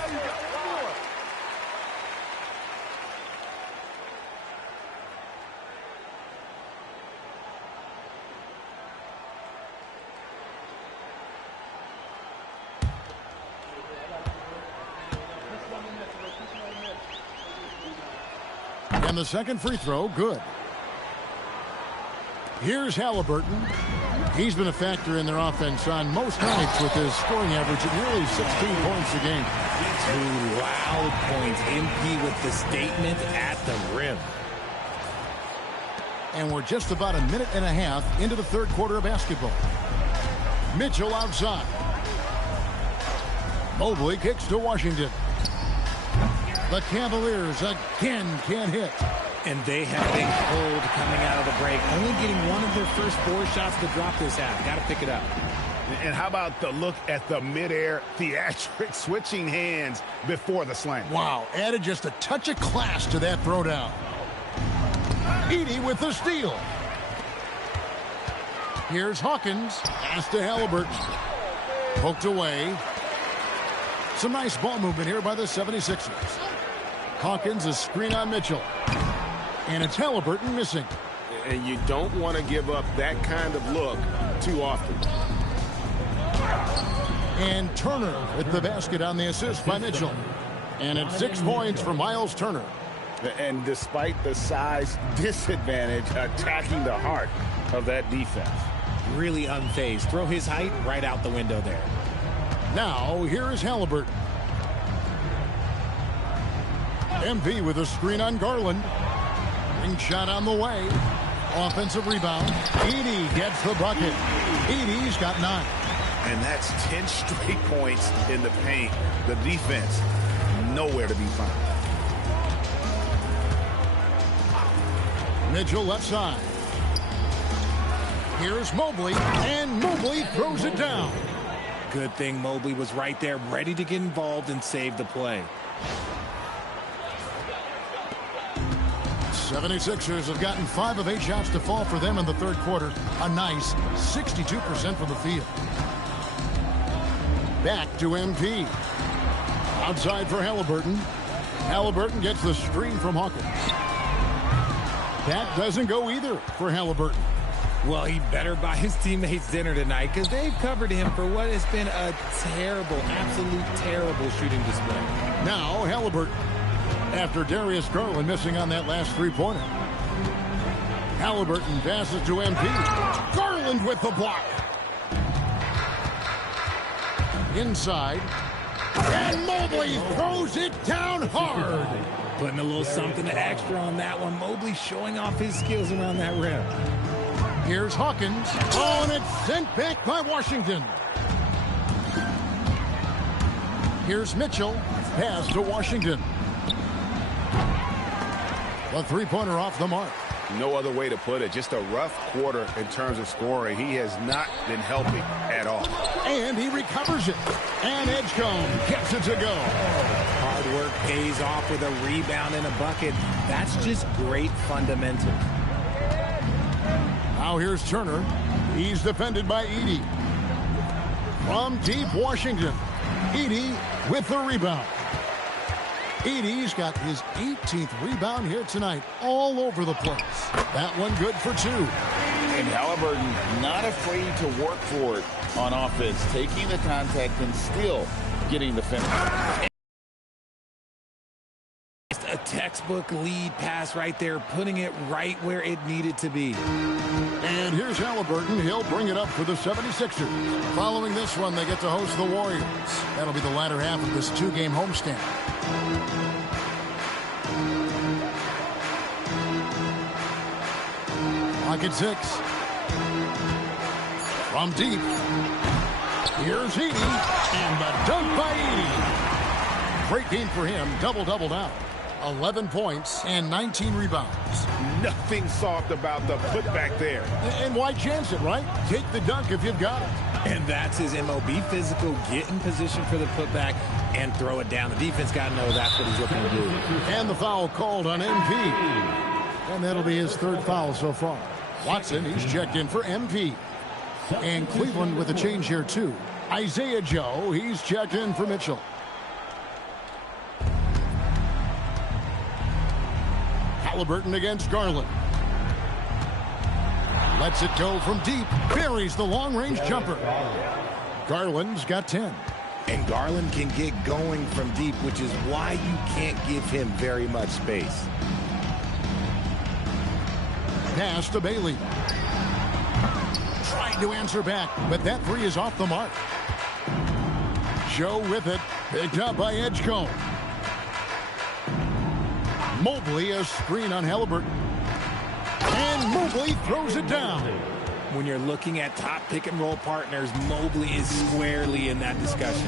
And the second free throw, good. Here's Halliburton. He's been a factor in their offense on most nights with his scoring average at nearly 16 points a game. 2 loud points. MP with the statement at the rim. And we're just about a minute and a half into the third quarter of basketball. Mitchell outside. Mobley kicks to Washington. The Cavaliers again can't hit. And they have been cold coming out of the break. Only getting one of their first 4 shots to drop this half. Got to pick it up. And how about the look at the midair theatric switching hands before the slam? Wow, added just a touch of class to that throwdown. Edey with the steal. Here's Hawkins. Pass to Halliburton. Poked away. Some nice ball movement here by the 76ers. Hawkins, a screen on Mitchell. And it's Halliburton missing. And you don't want to give up that kind of look too often. And Turner with the basket on the assist by Mitchell. And it's 6 points for Miles Turner. And despite the size disadvantage, attacking the heart of that defense. Really unfazed. Throw his height right out the window there. Now, here is Halliburton. MP with a screen on Garland. Ring shot on the way. Offensive rebound. Edey gets the bucket. Edey's got 9. And that's 10 straight points in the paint. The defense, nowhere to be found. Mitchell left side. Here's Mobley, and Mobley throws it down. Good thing Mobley was right there, ready to get involved and save the play. 76ers have gotten 5 of 8 shots to fall for them in the third quarter. A nice 62% from the field. Back to MP. Outside for Halliburton. Halliburton gets the screen from Hawkins. That doesn't go either for Halliburton. Well, he better buy his teammates dinner tonight because they've covered him for what has been a terrible, absolute terrible shooting display. Now Halliburton, after Darius Garland missing on that last three-pointer. Halliburton passes to MP. Garland with the block. Inside. And Mobley throws it down hard. Putting a little something extra on that one. Mobley showing off his skills around that rim. Here's Hawkins. Oh, and it's sent back by Washington. Here's Mitchell. Pass to Washington. A three-pointer off the mark. No other way to put it. Just a rough quarter in terms of scoring. He has not been helping at all. And he recovers it. And Edgecombe gets it to go. Hard work pays off with a rebound and a bucket. That's just great fundamentals. Now here's Turner. He's defended by Edey. From deep Washington. Edey with the rebound. Edey's got his 18th rebound here tonight, all over the place. That one good for 2. And Halliburton not afraid to work for it on offense, taking the contact and still getting the finish. A textbook lead pass right there, putting it right where it needed to be. And here's Halliburton. He'll bring it up for the 76ers. Following this one, they get to host the Warriors. That'll be the latter half of this 2-game homestand. Pocket 6. From deep. Here's Edey. And the dunk by Edey. Great game for him. Double-double now. 11 points and 19 rebounds. Nothing soft about the putback there. And why chance it, right? Take the dunk if you've got it. And that's his MO. Be physical, get in position for the putback, and throw it down. The defense got to know that's what he's looking to do. And the foul called on MP. And that'll be his 3rd foul so far. Watson, he's checked in for MP. And Cleveland with a change here, too. Isaiah Joe, he's checked in for Mitchell. Halliburton against Garland. Lets it go from deep. Buries the long-range jumper. Garland's got 10. And Garland can get going from deep, which is why you can't give him very much space. Pass to Bailey. Trying to answer back, but that 3 is off the mark. Joe with it. Picked up by Edgecombe. Mobley, a screen on Halliburton. And Mobley throws it down. When you're looking at top pick-and-roll partners, Mobley is squarely in that discussion.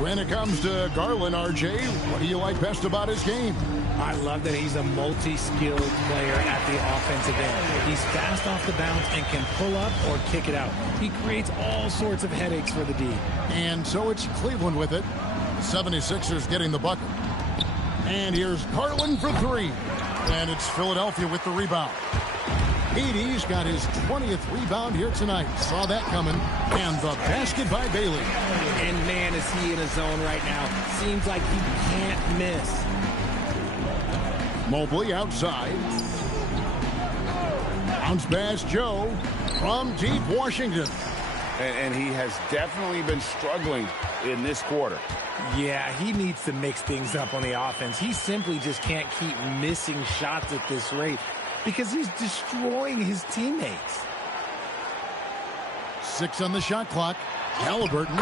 When it comes to Garland, RJ, what do you like best about his game? I love that he's a multi-skilled player at the offensive end. He's fast off the bounce and can pull up or kick it out. He creates all sorts of headaches for the D. And so it's Cleveland with it. The 76ers getting the bucket. And here's Garland for three. And it's Philadelphia with the rebound. Edey's got his 20th rebound here tonight. Saw that coming. And the basket by Bailey. And man, is he in a zone right now. Seems like he can't miss. Mobley outside. Bounce pass Joe from deep Washington. And he has definitely been struggling in this quarter. Yeah, he needs to mix things up on the offense. He simply just can't keep missing shots at this rate because he's destroying his teammates. 6 on the shot clock. Halliburton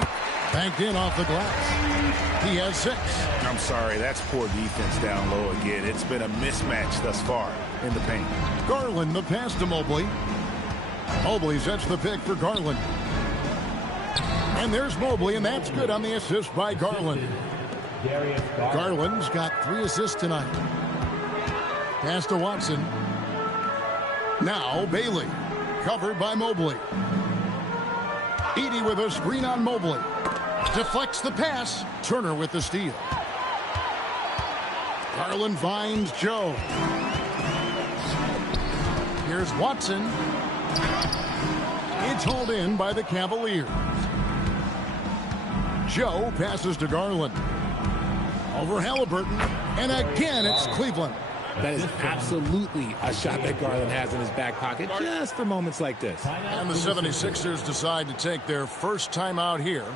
banked in off the glass. He has 6. I'm sorry, that's poor defense down low again. It's been a mismatch thus far in the paint. Garland, the pass to Mobley. Mobley sets the pick for Garland. And there's Mobley, and that's good on the assist by Garland. Garland's got 3 assists tonight. Pass to Watson. Now Bailey, covered by Mobley. Edey with a screen on Mobley. Deflects the pass. Turner with the steal. Garland finds Joe. Here's Watson. It's hauled in by the Cavaliers. Joe passes to Garland. Over Halliburton. And again, it's Cleveland. That is absolutely a shot that Garland has in his back pocket just for moments like this. And the 76ers decide to take their first time out here.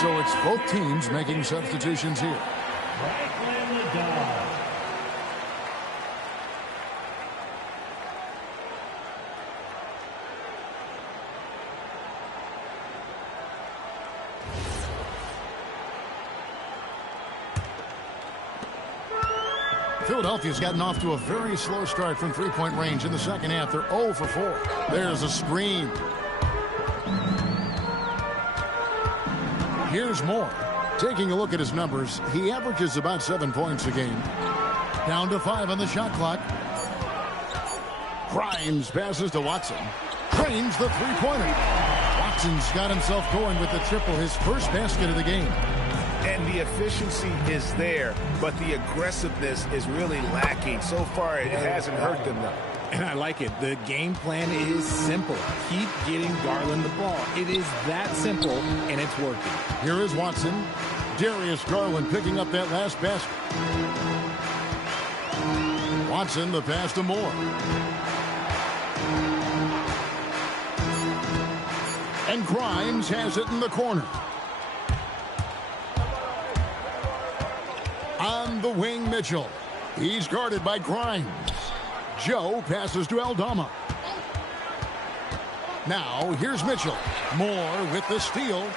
So it's both teams making substitutions here. Philadelphia's gotten off to a very slow start from three-point range in the second half. They're 0 for 4. There's a screen. Here's Moore. Taking a look at his numbers, he averages about 7 points a game. Down to 5 on the shot clock. Grimes passes to Watson. Drains the three-pointer. Watson's got himself going with the triple, his first basket of the game. And the efficiency is there, but the aggressiveness is really lacking. So far, it hasn't hurt them, though. And I like it. The game plan is simple. Keep getting Garland the ball. It is that simple, and it's working. Here is Watson. Darius Garland picking up that last basket. Watson, the pass to Moore. And Grimes has it in the corner. On the wing, Mitchell. He's guarded by Grimes. Joe passes to Aldama. Now, here's Mitchell. Moore with the steal.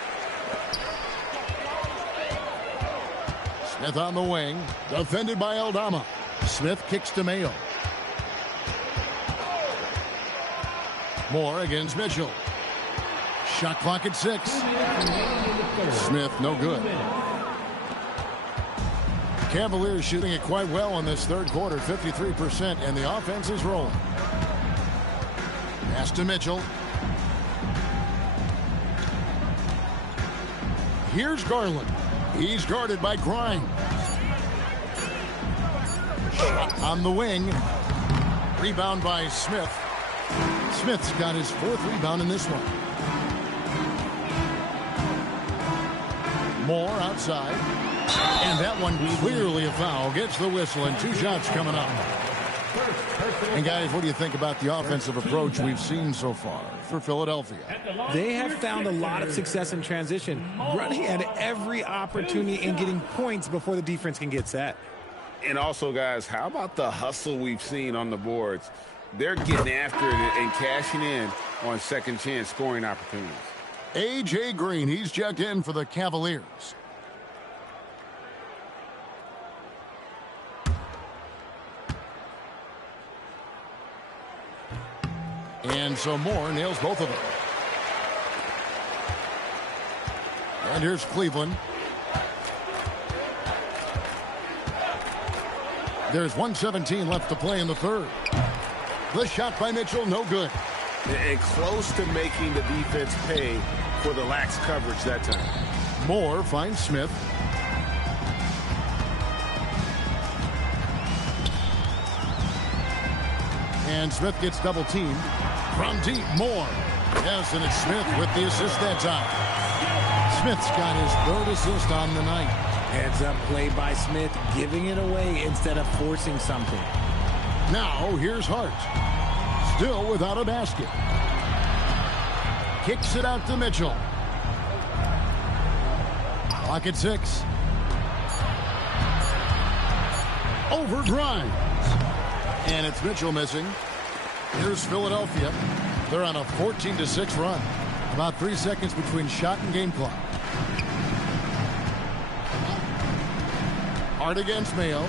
Smith on the wing. Defended by Aldama. Smith kicks to Mayo. Moore against Mitchell. Shot clock at 6. Smith, no good. Cavaliers shooting it quite well in this third quarter, 53%, and the offense is rolling. Pass to Mitchell. Here's Garland. He's guarded by Grimes. On the wing. Rebound by Smith. Smith's got his 4th rebound in this one. Moore outside. And that one clearly a foul. Gets the whistle and 2 shots coming up. And guys, what do you think about the offensive approach we've seen so far for Philadelphia? They have found a lot of success in transition, running at every opportunity and getting points before the defense can get set. And also, guys, how about the hustle we've seen on the boards? They're getting after it and cashing in on second chance scoring opportunities. A.J. Green, he's checked in for the Cavaliers. And so Moore nails both of them. And here's Cleveland. There's 1:17 left to play in the third. The shot by Mitchell, no good. And close to making the defense pay for the lax coverage that time. Moore finds Smith. And Smith gets double teamed. From deep, Moore. Yes, and it's Smith with the assist that time. Smith's got his 3rd assist on the night. Heads up play by Smith, giving it away instead of forcing something. Now, here's Hart. Still without a basket. Kicks it out to Mitchell. Clock at 6. Over Grimes. And it's Mitchell missing. Here's Philadelphia. They're on a 14-6 run. About 3 seconds between shot and game clock. Hart against Mayo.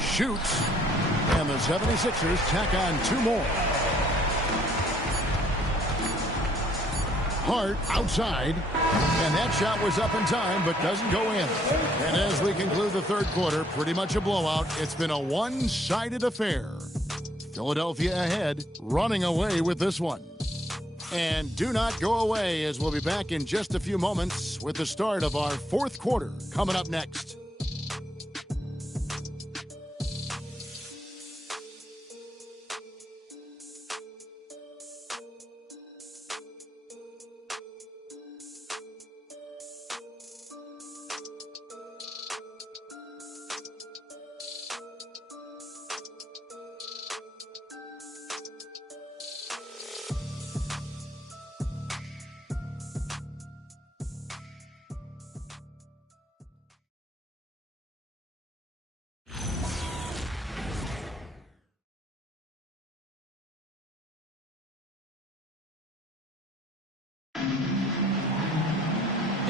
Shoots. And the 76ers tack on 2 more. Hart outside. And that shot was up in time, but doesn't go in. And as we conclude the third quarter, pretty much a blowout. It's been a one-sided affair. Philadelphia ahead, running away with this one. And do not go away, as we'll be back in just a few moments with the start of our fourth quarter coming up next.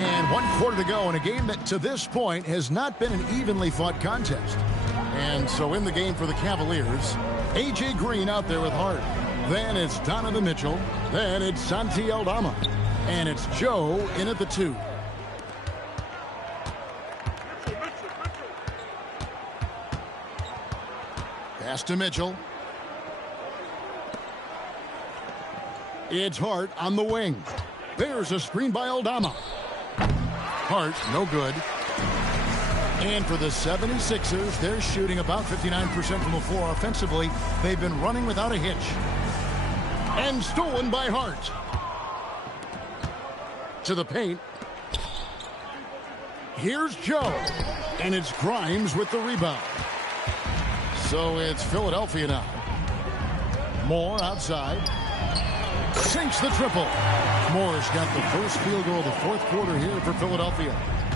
And 1 quarter to go in a game that to this point has not been an evenly fought contest. And so in the game for the Cavaliers, A.J. Green out there with Hart. Then it's Donovan Mitchell. Then it's Santi Aldama. And it's Joe in at the 2. Pass to Mitchell. It's Hart on the wing. There's a screen by Aldama. Hart, no good. And for the 76ers, they're shooting about 59% from the floor offensively. They've been running without a hitch. And stolen by Hart. To the paint. Here's Joe. And it's Grimes with the rebound. So it's Philadelphia now. Moore outside. Sinks the triple. Moore's got the first field goal of the fourth quarter here for Philadelphia.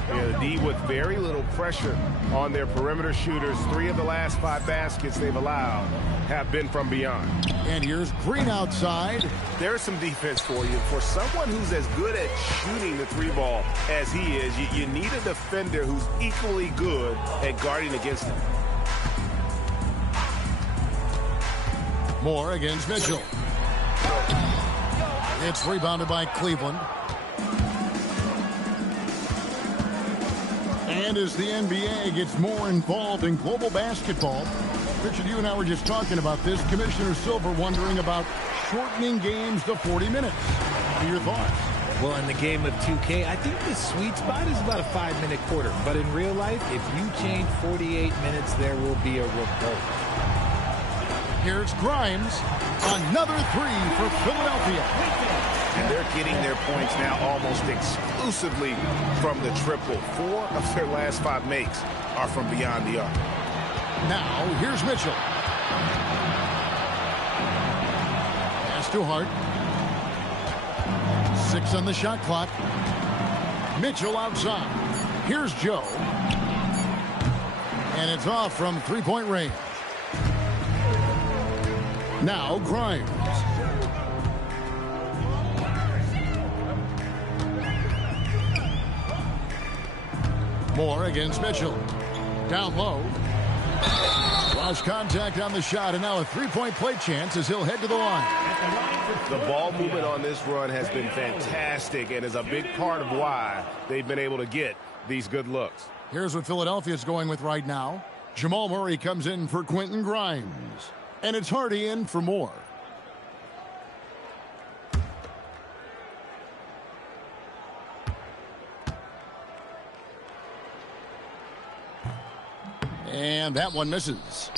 Yeah, the D with very little pressure on their perimeter shooters. 3 of the last 5 baskets they've allowed have been from beyond. And here's Green outside. There's some defense for you. For someone who's as good at shooting the 3 ball as he is, you need a defender who's equally good at guarding against him. Moore against Mitchell. It's rebounded by Cleveland. And as the NBA gets more involved in global basketball, Richard, you and I were just talking about this. Commissioner Silver wondering about shortening games to 40 minutes. What are your thoughts? Well, in the game of 2K, I think the sweet spot is about a 5-minute quarter. But in real life, if you change 48 minutes, there will be a revolt. Here's Grimes. Another 3 for Philadelphia. And they're getting their points now almost exclusively from the triple. 4 of their last 5 makes are from beyond the arc. Now, here's Mitchell. Pass to Hart. 6 on the shot clock. Mitchell outside. Here's Joe. And it's off from three-point range. Now, Grimes. Moore against Mitchell. Down low. Lost contact on the shot, and now a three-point play chance as he'll head to the line. The ball movement on this run has been fantastic and is a big part of why they've been able to get these good looks. Here's what Philadelphia's going with right now. Jamal Murray comes in for Quentin Grimes. And it's Hardy in for Moore. And that one misses.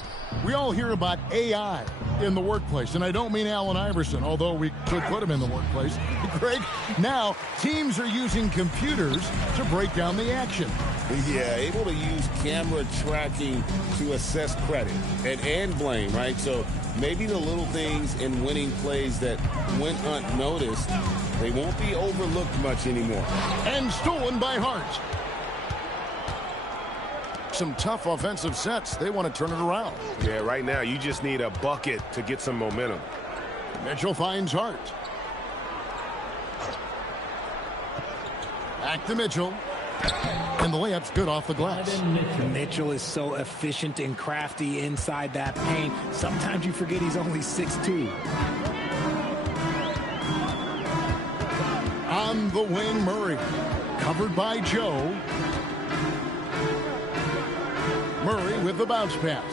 We all hear about AI in the workplace, and I don't mean Allen Iverson, although we could put him in the workplace. Greg, now teams are using computers to break down the action. Yeah, able to use camera tracking to assess credit and blame, right? So maybe the little things in winning plays that went unnoticed, they won't be overlooked much anymore. And stolen by Hart. Some tough offensive sets. They want to turn it around. Yeah, right now you just need a bucket to get some momentum. Mitchell finds Hart. Back to Mitchell. And the layup's good off the glass. Mitchell is so efficient and crafty inside that paint. Sometimes you forget he's only 6'2". On the wing, Murray. Covered by Joe. Murray with the bounce pass.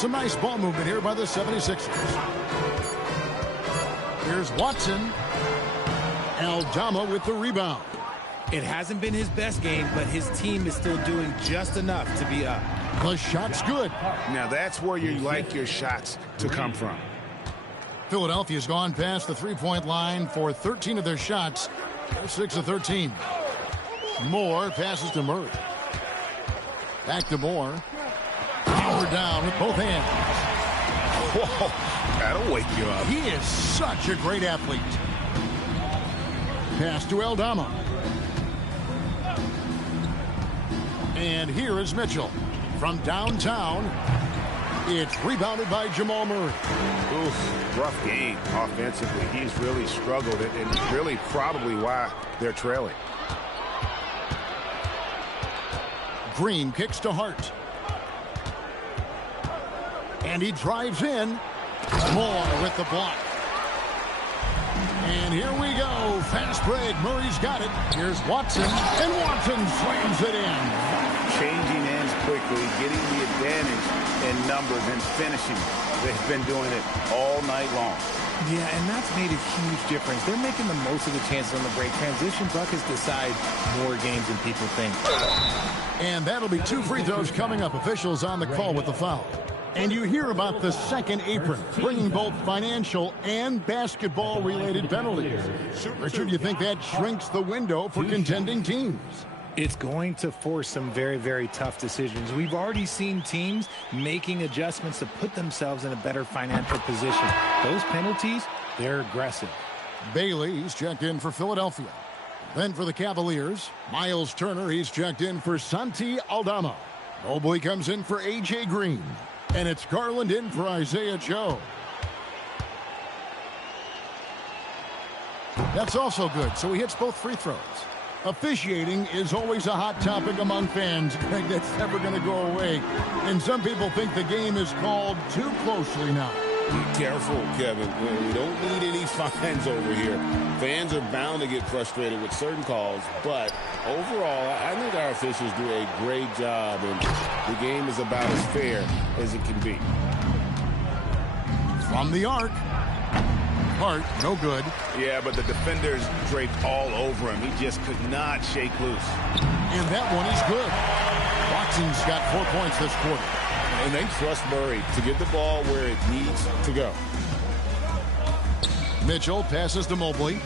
Some nice ball movement here by the 76ers. Here's Watson. Aldama with the rebound. It hasn't been his best game, but his team is still doing just enough to be up. The shot's good. Now that's where you like your shots to come from. Philadelphia's gone past the three-point line for 13 of their shots. They're 6 of 13. Moore passes to Murray. Back to Moore. Power down with both hands. Whoa, that'll wake you up. He is such a great athlete. Pass to Aldama. And here is Mitchell. From downtown, it's rebounded by Jamal Murray. Oof, rough game offensively. He's really struggled, and really probably why they're trailing. Green kicks to Hart. And he drives in. Moore with the block. And here we go. Fast break. Murray's got it. Here's Watson. And Watson slams it in. Changing ends quickly, getting the advantage in numbers and finishing. They've been doing it all night long. Yeah, and that's made a huge difference. They're making the most of the chances on the break. Transition buckets decide more games than people think. And that'll be 2 free throws coming up. Officials on the call with the foul. And you hear about the second apron, bringing both financial and basketball-related penalties. Richard, you think that shrinks the window for contending teams? It's going to force some very, very tough decisions. We've already seen teams making adjustments to put themselves in a better financial position. Those penalties, they're aggressive. Bailey's checked in for Philadelphia. Then for the Cavaliers, Miles Turner, he's checked in for Santi Aldama. Mobley comes in for A.J. Green. And it's Garland in for Isaiah Joe. That's also good, so he hits both free throws. Officiating is always a hot topic among fans, Greg. That's never going to go away. And some people think the game is called too closely now. Be careful, Kevin. We don't need any fines over here. Fans are bound to get frustrated with certain calls, but overall, I think our officials do a great job, and the game is about as fair as it can be. From the arc. Hart, no good. Yeah, but the defenders draped all over him. He just could not shake loose. And that one is good. Watson's got 4 points this quarter. And they trust Murray to get the ball where it needs to go. Mitchell passes to Mobley.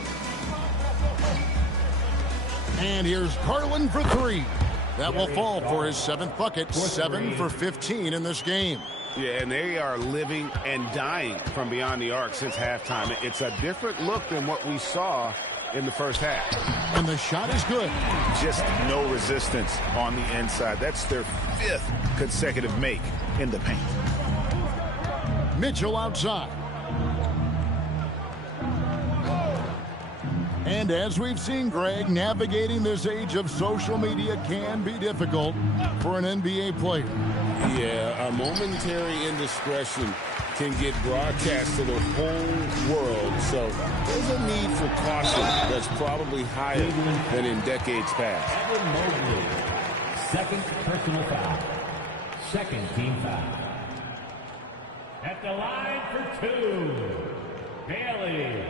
And here's Garland for three. That will fall for his 7th bucket. 7 for 15 in this game. Yeah, and they are living and dying from beyond the arc since halftime. It's a different look than what we saw in the first half. And the shot is good. Just no resistance on the inside. That's their 5th consecutive make in the paint. Mitchell outside. And as we've seen, Greg, navigating this age of social media can be difficult for an NBA player. Yeah, a momentary indiscretion can get broadcast to the whole world. So there's a need for caution that's probably higher than in decades past. Evan Mobley, 2nd personal foul. 2nd team foul. At the line for 2, Bailey.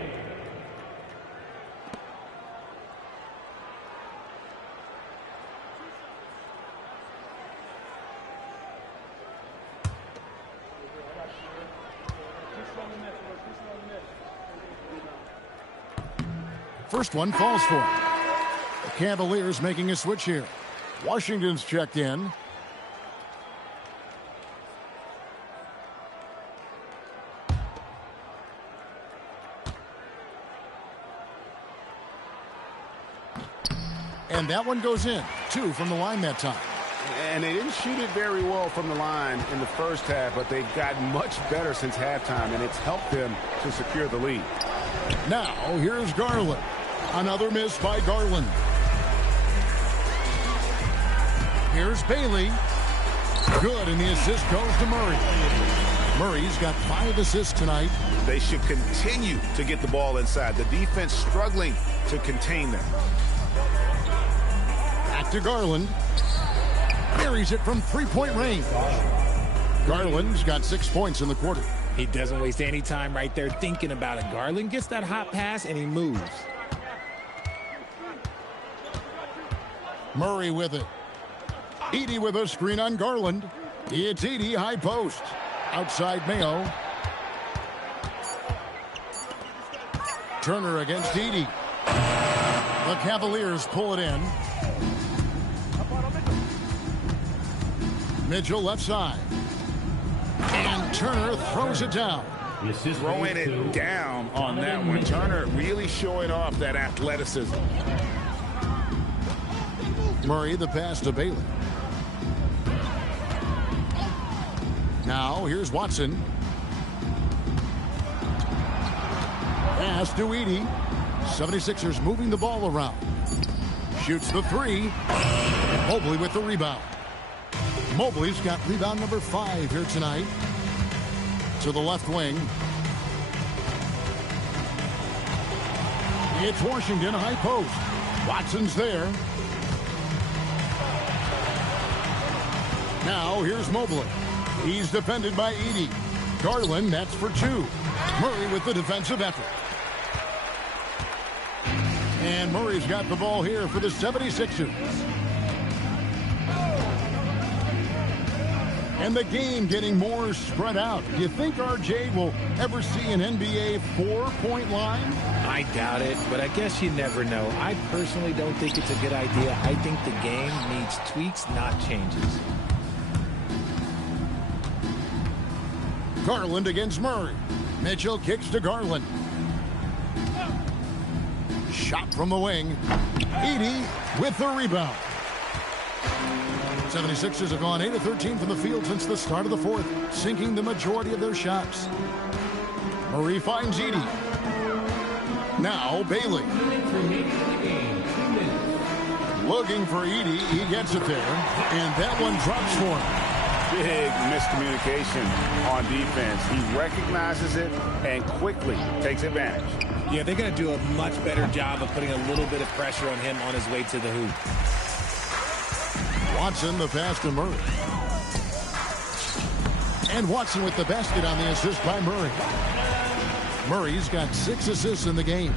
First one falls for him. The Cavaliers making a switch here. Washington's checked in. And that one goes in. 2 from the line that time. And they didn't shoot it very well from the line in the first half, but they've gotten much better since halftime, and it's helped them to secure the lead. Now, here's Garland. Another miss by Garland. Here's Bailey. Good, and the assist goes to Murray. Murray's got 5 assists tonight. They should continue to get the ball inside. The defense struggling to contain them. Back to Garland. Buries it from 3-point range. Garland's got 6 points in the quarter. He doesn't waste any time right there thinking about it. Garland gets that hot pass and he moves. Murray with it. Edey with a screen on Garland. It's Edey, high post. Outside Mayo. Turner against Edey. The Cavaliers pull it in. Mitchell left side. And Turner throws it down. Throwing it down on that one. Turner really showing off that athleticism. Murray, the pass to Bailey. Now, here's Watson. Pass to Edey. 76ers moving the ball around. Shoots the 3. Mobley with the rebound. Mobley's got rebound number 5 here tonight. To the left wing. It's Washington, high post. Watson's there. Now here's Mobley. He's defended by Edey. Garland, that's for 2. Murray with the defensive effort. And Murray's got the ball here for the 76ers. And the game getting more spread out. Do you think RJ will ever see an NBA 4-point line? I doubt it, but I guess you never know. I personally don't think it's a good idea. I think the game needs tweaks, not changes. Garland against Murray. Mitchell kicks to Garland. Shot from the wing. Edey with the rebound. 76ers have gone 8 of 13 from the field since the start of the fourth, sinking the majority of their shots. Murray finds Edey. Now Bailey. Looking for Edey. He gets it there, and that one drops for him. Big miscommunication on defense. He recognizes it and quickly takes advantage. Yeah, they're going to do a much better job of putting a little bit of pressure on him on his way to the hoop. Watson, the pass to Murray. And Watson with the basket on the assist by Murray. Murray's got 6 assists in the game.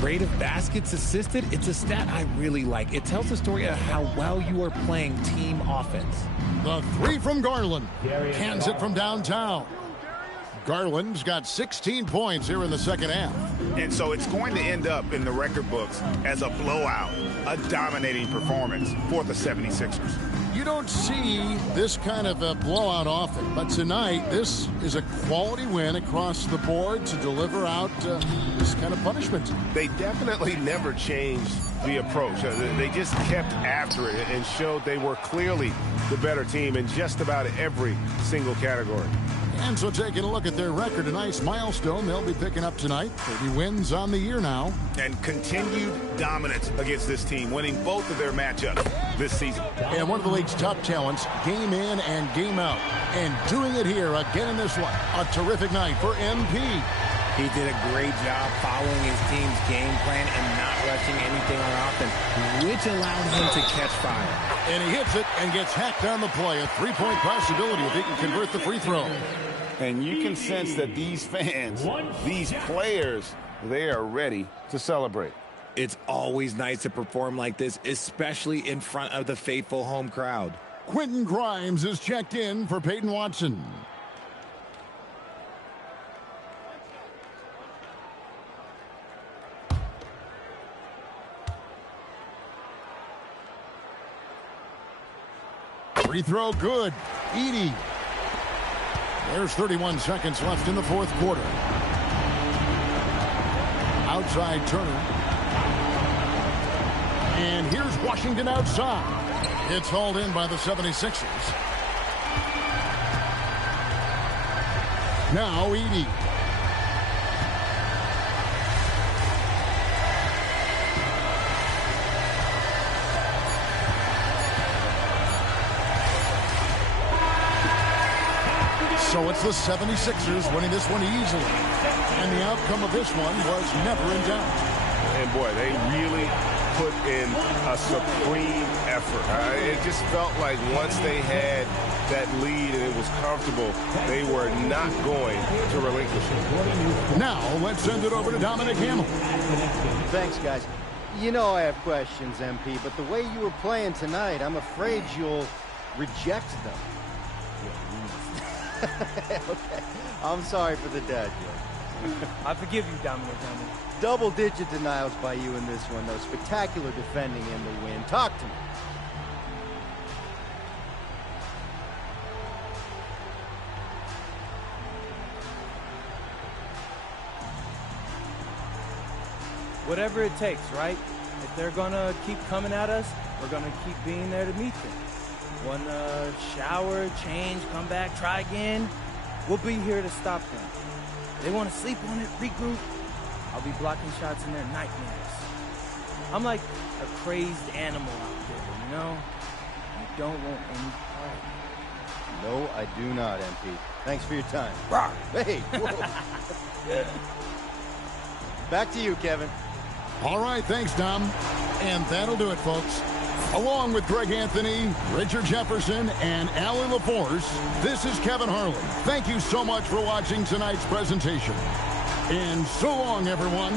Rate of baskets assisted, it's a stat I really like. It tells the story of how well you are playing team offense. The 3 from Garland. Cans it from downtown. Garland's got 16 points here in the second half. And so it's going to end up in the record books as a blowout, a dominating performance for the 76ers. You don't see this kind of a blowout often, but tonight this is a quality win across the board to deliver out this kind of punishment. They definitely never changed the approach. They just kept after it and showed they were clearly the better team in just about every single category. And so taking a look at their record, a nice milestone they'll be picking up tonight. 30 wins on the year now. And continued dominance against this team, winning both of their matchups this season. And one of the league's top talents, game in and game out. And doing it here again in this one. A terrific night for MP. He did a great job following his team's game plan and not rushing anything on offense, which allowed him to catch fire. And he hits it and gets hacked on the play. A three-point possibility if he can convert the free throw. And you can sense that these fans, these players, they are ready to celebrate. It's always nice to perform like this, especially in front of the faithful home crowd. Quentin Grimes is checked in for Peyton Watson. Free throw good. Edey. There's 31 seconds left in the fourth quarter. Outside Turner. And here's Washington outside. It's hauled in by the 76ers. Now Edey. So it's the 76ers winning this one easily. And the outcome of this one was never in doubt. And boy, they really put in a supreme effort. It just felt like once they had that lead and it was comfortable, they were not going to relinquish it. Now let's send it over to Dominic Hamill. Thanks, guys. You know I have questions, MP, but the way you were playing tonight, I'm afraid you'll reject them. Okay. I'm sorry for the dad joke. I forgive you, Dominic. Double-digit denials by you in this one, though. Spectacular defending in the win. Talk to me. Whatever it takes, right? If they're gonna keep coming at us, we're gonna keep being there to meet them. One shower, change, come back, try again. We'll be here to stop them. They want to sleep on it, regroup. I'll be blocking shots in their nightmares. I'm like a crazed animal out there, you know? I don't want any part of it. No, I do not, MP. Thanks for your time. Rawr. Hey, whoa. Back to you, Kevin. All right, thanks, Dom. And that'll do it, folks. Along with Greg Anthony, Richard Jefferson, and Allie LaForce, this is Kevin Harlan. Thank you so much for watching tonight's presentation. And so long, everyone.